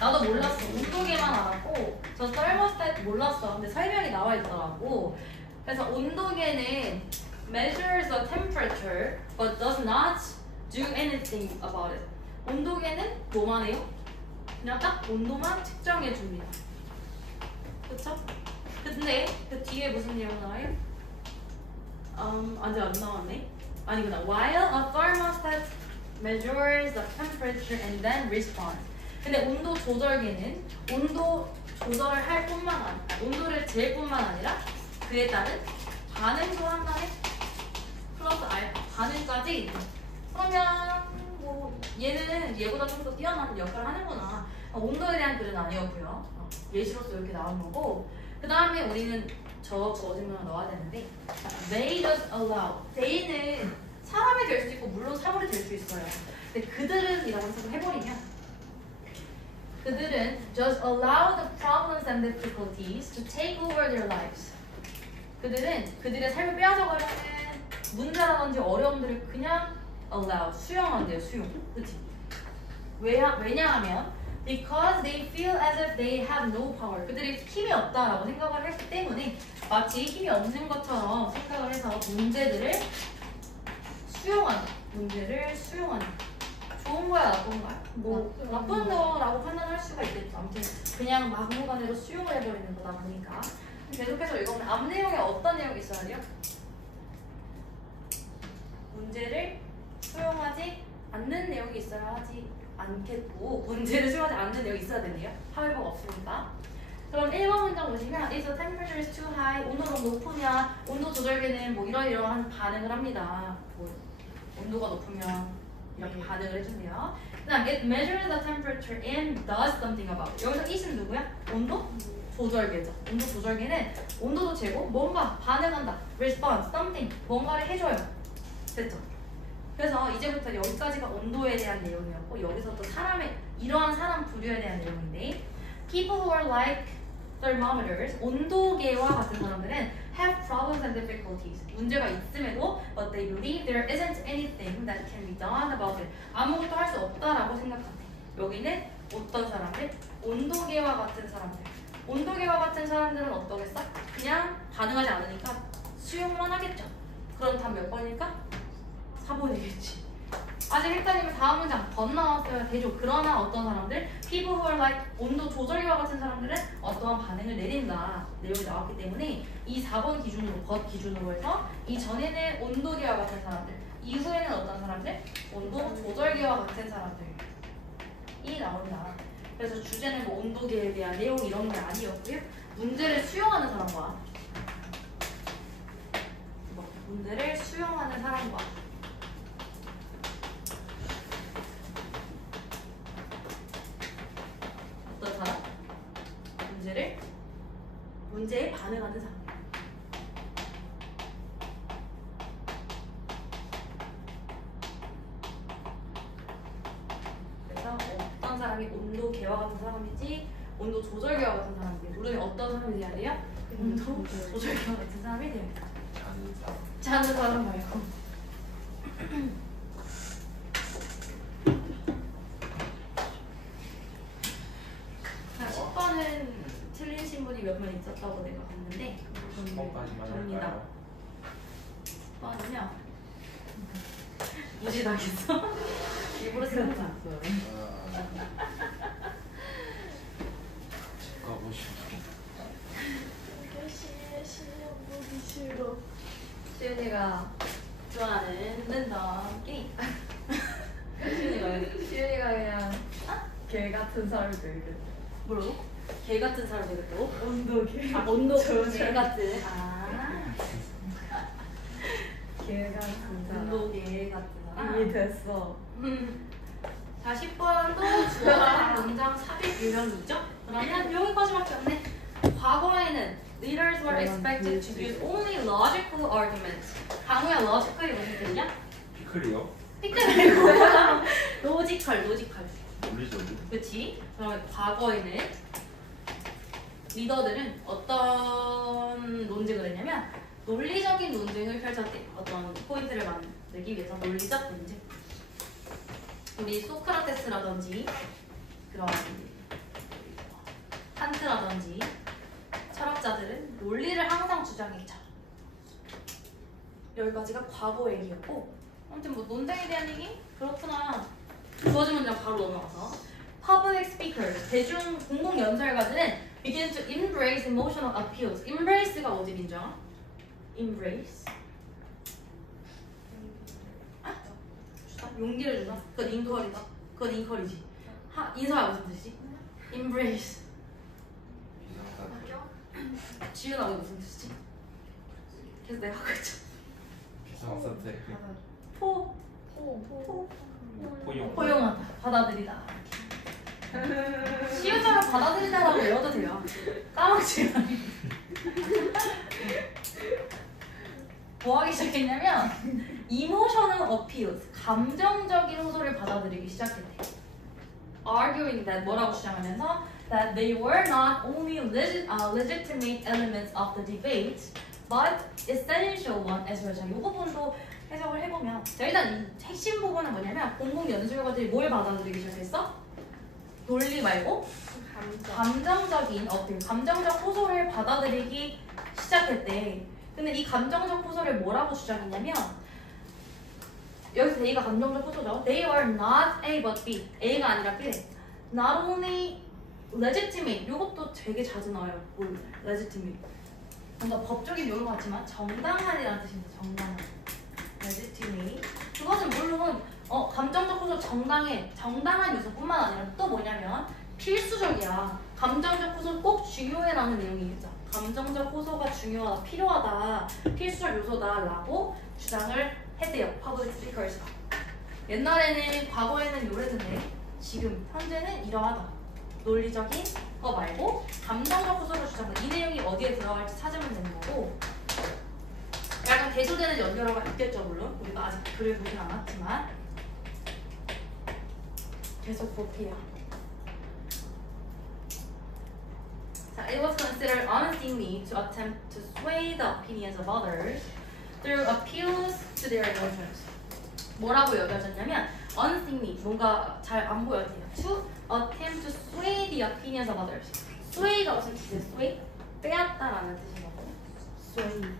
나도 몰랐어. 온도계만 알았고 저 thermostat 몰랐어. 근데 설명이 나와 있더라고. 그래서 온도계는 measures the temperature but does not do anything about it. 온도계는 뭐만 해요? 그냥 딱 온도만 측정해 줍니다. 그쵸? 근데 그 뒤에 무슨 내용 나와요? 아직 안 나왔네. 아니구나. While a thermostat measures the temperature and then responds. 근데 온도 조절기는 온도 조절을 할 뿐만 아니라 온도를 잴 뿐만 아니라 그에 따른 반응도 한다네. 플러스 알파 반응까지 있네. 그러면 뭐 얘는 얘보다 좀 더 뛰어난 역할을 하는구나. 온도에 대한 글은 아니었고요. 예시로서 이렇게 나온 거고. 그 다음에 우리는 저 거짓말을 넣어야 되는데 they just allow. they는 사람이 될 수 있고 물론 사물이 될 수 있어요. 근데 그들은 이라고 해석을 해버리면 그들은 just allow the problems and difficulties to take over their lives. 그들은 그들의 삶을 빼앗아가려는 문제라든지 어려움들을 그냥 allow, 수용한대요. 수용. 그치? 왜냐하면 because they feel as if they have no power. 그들이 힘이 없다라고 생각을 했기 때문에 마치 힘이 없는 것처럼 생각을 해서 문제들을 수용한다. 문제를 수용한다. 좋은 거야, 나쁜 거야? 뭐 나쁜 거라고 판단할 수가 있겠죠. 아무튼 그냥 막무가내로 수용을 해버리는 거다 보니까 계속해서 읽어보면 앞 내용에 어떤 내용이 있어야 돼요? 문제를 수용하지 않는 내용이 있어야 하지 않겠고 문제를 수용하지 않는 내용이 있어야 되네요. 하위법 없으니까. 그럼 1번 문장 보시면 If the temperature is too high, 온도가 너무 높으면 온도 조절기는 뭐 이러이러한 반응을 합니다. 뭐 온도가 높으면 이렇게 반응을 해준대요. 그 다음 it measures the temperature and does something about it. 여기서 it은 누구야? 온도? 조절계죠. 온도 조절계는 온도도 재고 뭔가 반응한다. respond, something, 뭔가를 해줘요. 됐죠? 그래서 이제부터 여기까지가 온도에 대한 내용이었고 여기서 또 사람의 이러한 사람 부류에 대한 내용인데 people who are like thermometers, 온도계와 같은 사람들은 have problems and difficulties. 문제가 있음에도 but they believe there isn't anything that can be done about it. 아무것도 할 수 없다라고 생각하대. 여기는 어떤 사람들? 온도계와 같은 사람들. 온도계와 같은 사람들은 어떠겠어? 그냥 반응하지 않으니까 수용만 하겠죠. 그럼 답 몇 번일까? 4번이겠지. 아직 헷갈리면 다음 문장 건너왔어야 되죠. 그러나 어떤 사람들, people who are like 온도 조절기와 같은 사람들은 어떠한 반응을 내린다 내용이 나왔기 때문에 이 4번 기준으로, 것 기준으로 해서 이 전에는 온도계와 같은 사람들, 이후에는 어떤 사람들? 온도 조절기와 같은 사람들이 나온다. 그래서 주제는 뭐 온도계에 대한 내용 이런 게 아니었고요. 문제를 수용하는 사람과 문제를 수용하는 사람과 어떤 사람? 문제에 반응하는 사람. 그래서 어떤 사람이 온도계와 같은 사람이지 온도 조절계와 같은 사람이지 우리는 어떤 사람이 돼야 돼요? 온도 조절계와 같은 사람이 돼야 돼요. 자는 사람. 자는 사람 말고. 자, 10번은 틀리신 분이 몇 명 있었다고 내가 봤는데 10번까지만 접니다. 할까요? 10번은요 무시당했어. 일부러 쓰는 거 같아요. 집 가고 싶어. 보기 싫어. 시윤이가 좋아하는 랜덤 게임. 시윤이가 그냥 개 같은 사람이 되겠다. 뭐라고? 개 같은 사람 되겠다고? 온도계. 아, 온도 개 같은. 아, 개 같은 사람. 온도 개 같은 사람. 이미 됐어. 자, 10번도 주어랑 문장 삽입 유형이죠? 그러면 여기까지밖에 없네. 과거에는 leaders were expected to use only logical arguments. 강우야, logical이 무슨 뜻이야? 피클이요? 피크를 말고 로지컬. 논리적인? 그치? 그러면 과거에는 리더들은 어떤 논쟁을 했냐면 논리적인 논쟁을 펼쳤대. 어떤 포인트를 만들기 위해서 논리적 논쟁. 우리 소크라테스라든지 그런 칸트라든지 철학자들은 논리를 항상 주장했죠. 여기까지가 과거 얘기였고 아무튼 뭐 논쟁에 대한 얘기? 그렇구나. 주어진 문장 바로 넘어가서 Public speakers, 대중 공공 연설가들은 begin to embrace emotional appeals. embrace가 어디 민정아? embrace. 아? 주다? 용기를 주다? 그건 인커리다. 그건 인커리지. 인사가 무슨 뜻이지? embrace. 비상사태. 지윤아 무슨 뜻이지? 계속 내가 하고 있잖아. 비상사태. 포. 포용. 포용하다. 받아들이다. 시우처럼 받아들이다라고 외워도 돼요. 까먹지 마. 뭐 하기 시작했냐면 emotional appeals, 감정적인 호소를 받아들이기 시작했대. arguing that 뭐라고 주장하면서 that they were not only legitimate elements of the debate but essential one as well. 자, 이 부분도 해석을 해보면 자, 일단 이 핵심 부분은 뭐냐면 공공 연수결과들이 뭘 받아들이기 시작했어? 논리 말고 감정적인 어필, 감정적 호소를 받아들이기 시작했대. 근데 이 감정적 호소를 뭐라고 주장했냐면 여기서 A가 감정적 호소죠. They were not A but B. A가 아니라 B. Not only legitimate. 이것도 되게 자주 나와요. legitimate. 뭔가 법적인 용어 같지만 정당한이라는 뜻입니다. 정당한. legitimate. 그것은 물론 감정적 호소 정당해. 정당한 요소뿐만 아니라 또 뭐냐면 필수적이야. 감정적 호소 꼭 중요해라는 내용이겠죠. 감정적 호소가 중요하다, 필요하다, 필수적 요소다라고 주장을 했대요. 퍼블릭 스피커에서. 옛날에는 과거에는 요랬는데 지금 현재는 이러하다. 논리적인 거 말고 감정적 호소를 주장한다. 이 내용이 어디에 들어갈지 찾으면 되는 거고 약간 대조되는 연결어가 있겠죠 물론. 우리가 아직 글을 보진 않았지만 계속 볼게요. It was considered unseemly to attempt to sway the opinions of others through appeals to their emotions. 뭐라고 여겨졌냐면 unseemly, 뭔가 잘 안 보여지네요. To attempt to sway the opinions of others. sway가 무슨 뜻이에요? sway? 빼앗다라는 뜻이거든요. sway.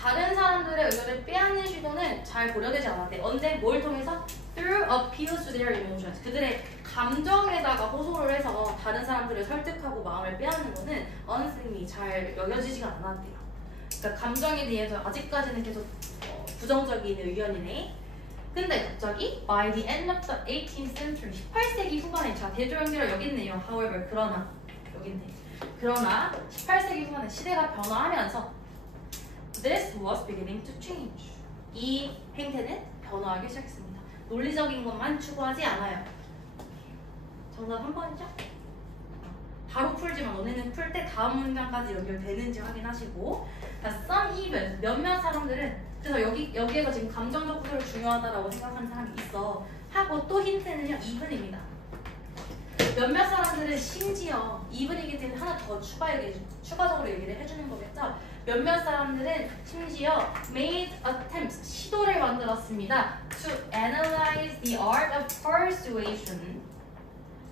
다른 사람들의 의견을 빼앗는 시도는 잘 고려되지 않았대. 언제? 뭘 통해서? Through appeals to their emotions. 그들의 감정에다가 호소를 해서 다른 사람들을 설득하고 마음을 빼앗는 거는 unseemly, 잘 여겨지지가 않았대요. 그러니까 감정에 대해서 아직까지는 계속 부정적인 의견이네. 근데 갑자기 by the end of the 18th century, 18세기 후반에 자 대조 연결을 여기 있네요. However, 그러나 여기 있네. 그러나 18세기 후반에 시대가 변화하면서 this was beginning to change. 이 행태는 변화하기 시작했습니다. 논리적인 것만 추구하지 않아요. 정답 한 번이죠? 바로 풀지만 너네는 풀 때 다음 문장까지 연결되는지 확인하시고 some even 몇몇 사람들은 그래서 여기에서 지금 감정적 구조를 중요하다라고 생각하는 사람이 있어 하고 또 힌트는요 even입니다. 몇몇 사람들은 심지어 even이기 때문에 하나 더 추가적으로 얘기를 해주는 거겠죠. 몇몇 사람들은 심지어 made attempts, 시도를 만들었습니다. to analyze the art of persuasion,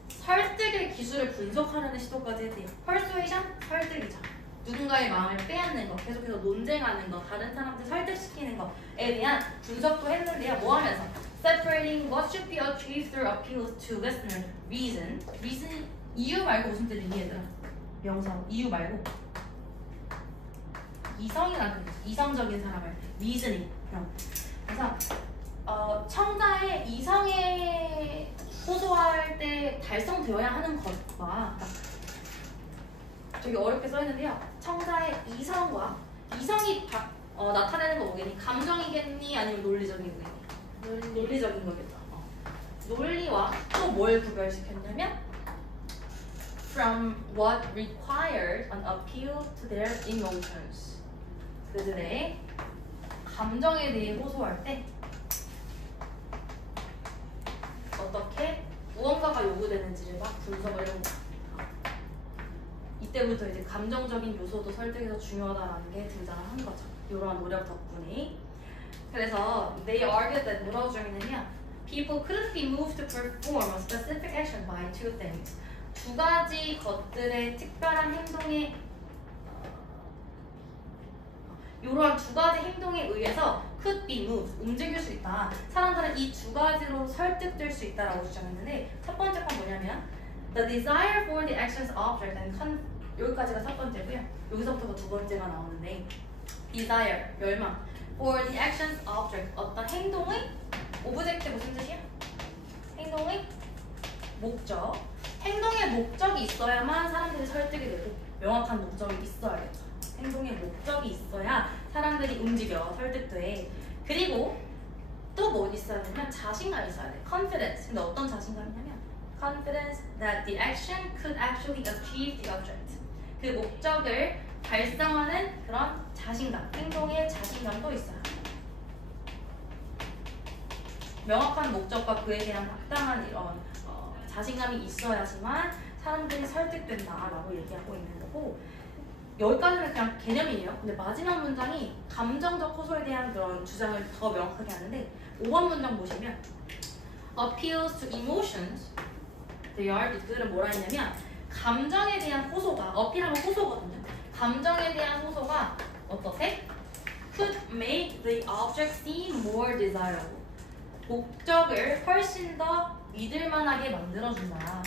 설득의 기술을 분석하려는 시도까지 했대요. persuasion, 설득이죠. 누군가의 마음을 빼앗는 거, 계속해서 논쟁하는 거, 다른 사람들 설득시키는 거에 대한 분석도 했는데요. 뭐 하면서? separating what should be achieved through appeals to listeners. reason, 이유 말고 무슨 뜻이니 얘들아? 명사, 이유 말고 이성이라는 뜻, 이성적인 사람을 reasoning. 그래서 청자의 이성에 호소할 때 달성되어야 하는 것과 되게 어렵게 써있는데요. 청자의 이성과 이성이 나타내는 거 뭐겠니? 감정이겠니? 아니면 논리적인 거겠니? 논리적인 거겠죠. 논리와 또 뭘 구별시켰냐면 from what required an appeal to their emotions. 그들의 감정에 대해 호소할 때 어떻게 무언가가 요구되는지를 막 분석을 해본 거야. 이때부터 이제 감정적인 요소도 설득에서 중요하다라는 게 등장한 거죠. 이러한 노력 덕분에. 그래서 they argued that 뭐라고 주장했냐면 people couldn't be moved to perform a specific action by two things. 두 가지 것들의 특별한 행동에 이러한 두 가지 행동에 의해서 could be moved, 움직일 수 있다. 사람들은 이 두 가지로 설득될 수 있다라고 주장했는데 첫 번째 건 뭐냐면 The desire for the action's object and 여기까지가 첫 번째고요. 여기서부터가 두 번째가 나오는데 desire, 열망 for the action's object, 어떤 행동의 오브젝트 무슨 뜻이야? 행동의 목적. 행동의 목적이 있어야만 사람들이 설득이 되고 명확한 목적이 있어야겠죠. 행동의 목적이 있어야 사람들이 움직여 설득돼. 그리고 또 뭐 있어야 되냐면 자신감이 있어야 돼. confidence. 근데 어떤 자신감이냐면 confidence that the action could actually achieve the object. 그 목적을 달성하는 그런 자신감, 행동의 자신감도 있어요. 명확한 목적과 그에 대한 합당한 이런 자신감이 있어야지만 사람들이 설득된다라고 얘기하고 있는 거고, 여기까지는 그냥 개념이에요. 근데 마지막 문장이 감정적 호소에 대한 그런 주장을 더 명확하게 하는데 5번 문장 보시면 appeals to emotions they are 이들은 뭐라 했냐면 감정에 대한 호소가, 어필하면 호소거든요. 감정에 대한 호소가 어떻게? could make the object seem more desirable. 목적을 훨씬 더 믿을만하게 만들어준다.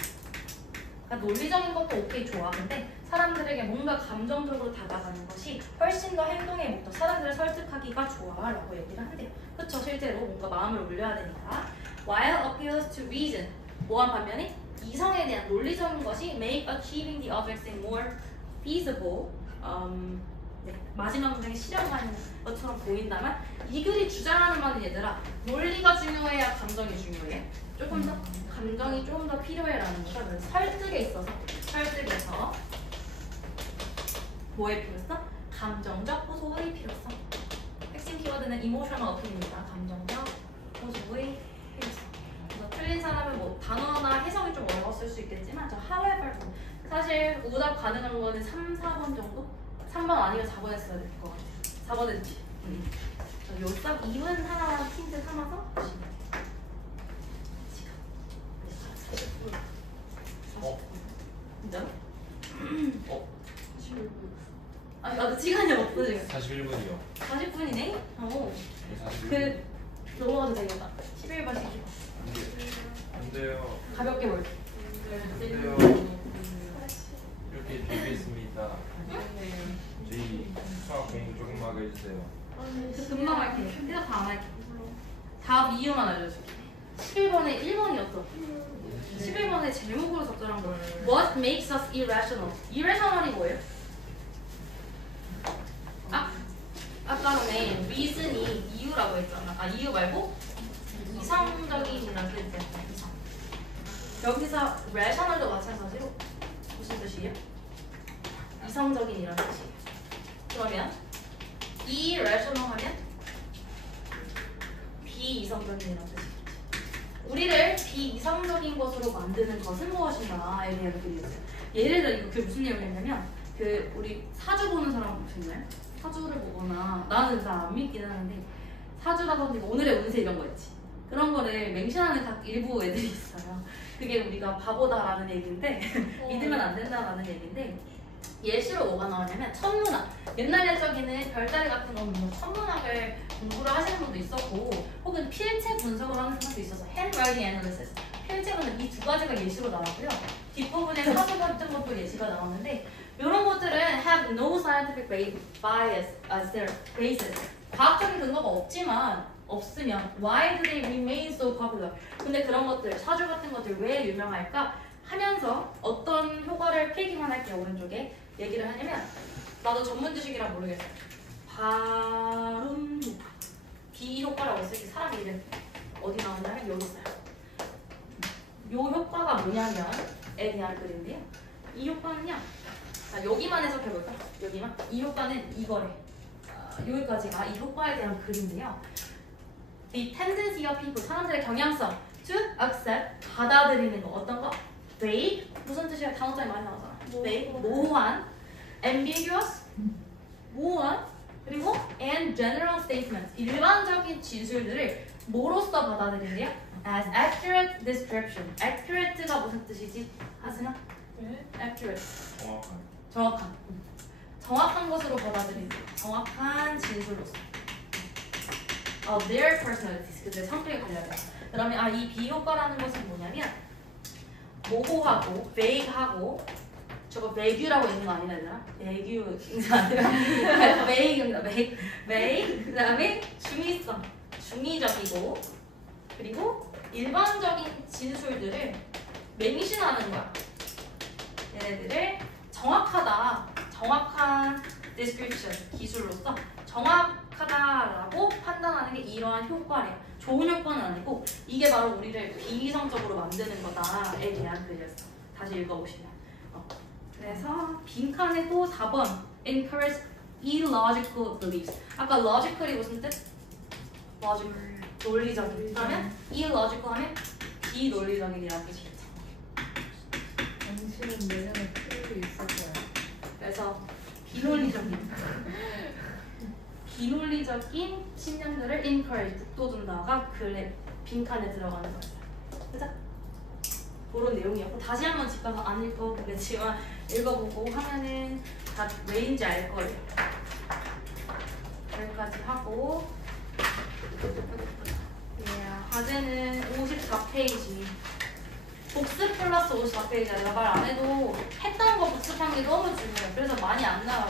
그러니까 논리적인 것도 오케이 좋아. 근데 사람들에게 뭔가 감정적으로 다가가는 것이 훨씬 더 행동의 목적, 사람들을 설득하기가 좋아 라고 얘기를 한대요. 그쵸? 실제로 뭔가 마음을 울려야 되니까. While appeals to reason, 뭐한 반면에 이성에 대한 논리적인 것이 make achieving the objects more feasible. 네, 마지막 문장에 실현하는 것처럼 보인다면 이 글이 주장하는 말은 얘들아, 논리가 중요해야 감정이 중요해? 조금 더 감정이 좀 더 필요해라는 거죠. 설득에 있어서 설득에서 뭐의 필요성? 감정적 호소의 필요성. 핵심 키워드는 emotional 어필입니다. 감정적 호소의 필요성. 그래서 틀린 사람은 뭐 단어나 해석이 좀 어려웠을 수 있겠지만 저 however 사실 오답 가능한 거는 3, 4번 정도? 3번 아니면 4번 했어야 될 것 같아요. 4번 했지. 요답 2문 하나 힌트 삼아서 보시면 돼요. 진짜로? 아, 나도 시간이 없어 지금. 41분이요. 40분이네? 오. 41분. 넘어가도 되겠다. 11번 12번. 안 돼요. 가볍게 볼게. 안 돼요. 이렇게 준비했습니다. 저희 수학 공부 조금만 하게 해주세요. 금방 할게. 해석 다 안 할게. 다음 이유만 알려줄게. 11번에 1번이었어. 11번에 제목으로 적절한 거. What makes us irrational? irrational이 뭐예요? 아까 전에 reason이 이유라고 했잖아. 아, 이유 말고 이성적인이라는 뜻이었잖아. 이성. 여기서 rational도 마찬가지로 무슨 뜻이에요? 이성적인이라는 뜻이에요. 그러면 irrational 하면 비이성적인이라는 뜻이겠지. 우리를 비이성적인 것으로 만드는 것은 무엇인가에 대한 글이었어요. 예를 들어 이거 그게 무슨 내용이냐면 우리 사주 보는 사람 보셨나요? 사주를 보거나 나는 잘 안 믿기는 하는데 사주라든지 오늘의 운세 이런 거 있지. 그런 거를 맹신하는 각 일부 애들이 있어요. 그게 우리가 바보다라는 얘기인데 믿으면 안 된다라는 얘기인데 예시로 뭐가 나오냐면 천문학. 옛날 옛적에는 별자리 같은 거 보면 천문학을 공부를 하시는 분도 있었고 혹은 필체 분석을 하는 사람도 있어서 handwriting analysis. 필체는 이 두 가지가 예시로 나왔고요. 뒷부분에 사주 같은 것도 예시가 나오는데 이런 것들은 have no scientific bias as their basis. 과학적인 근거가 없으면 why do they remain so popular? 근데 그런 것들, 사주 같은 것들 왜 유명할까? 하면서 어떤 효과를 필기만 할게요. 오른쪽에 얘기를 하냐면 나도 전문 지식이라 모르겠어. 발음 효과, 비효과라고 했을 때 사람 이름 어디 나오냐면 여기 있어요. 요 효과가 뭐냐면에 대한 글인데요. 이 효과는요. 여기만 해석해볼까? 여기만. 이 효과는 이거래. 여기까지가 이 효과에 대한 글인데요. The tendency of people, 사람들의 경향성 to accept, 받아들이는 거. 어떤 거? vague, 무슨 뜻이야? 단어장이 많이 나오잖아. vague, 모호한, ambiguous, 모호한, 그리고 and general statements, 일반적인 진술들을 뭐로써 받아들인대요? As accurate description. accurate가 무슨 뜻이지? 하승아? accurate. 정확한 것으로 받아들이는 정확한 진술로서. Their personalities, 그들의 성격에 관련해. 그러면 이 비효과라는 것은 뭐냐면 모호하고 vague하고 저거 vague라고 있는 거 아니나 얘들아? vague가 아니라 vague입니다. vague. 그다음에 중의성, 중의적이고 그리고 일반적인 진술들을 맹신하는 거야. 얘네들을 정확한 description 기술로서 정확하다라고 판단하는 게 이러한 효과래요. 좋은 효과는 아니고 이게 바로 우리를 비이성적으로 만드는 거다에 대한 글이었어. 다시 읽어보시면. 그래서 빈칸에 또 4번 encourage illogical beliefs. 아까 logical이 무슨 뜻? logical. 논리적인. 그러면 illogical 하면 비논리적인이라는 뜻이겠죠. 당신은 내년에 필요이 있을 거야. 그래서 비논리적인 신념들을 encourage, 북돋운다가 글에 빈칸에 들어가는 거예요. 그죠? 그런 내용이었고 다시 한번 집 가서 안 읽어보겠지만 읽어보고 하면은 다 왜인지 알 거예요. 여기까지 하고 과제는 54페이지. 복습 플러스 54페이지야. 내가 말 안 해도 했던 거 복습한 게 너무 중요해. 그래서 많이 안 나와.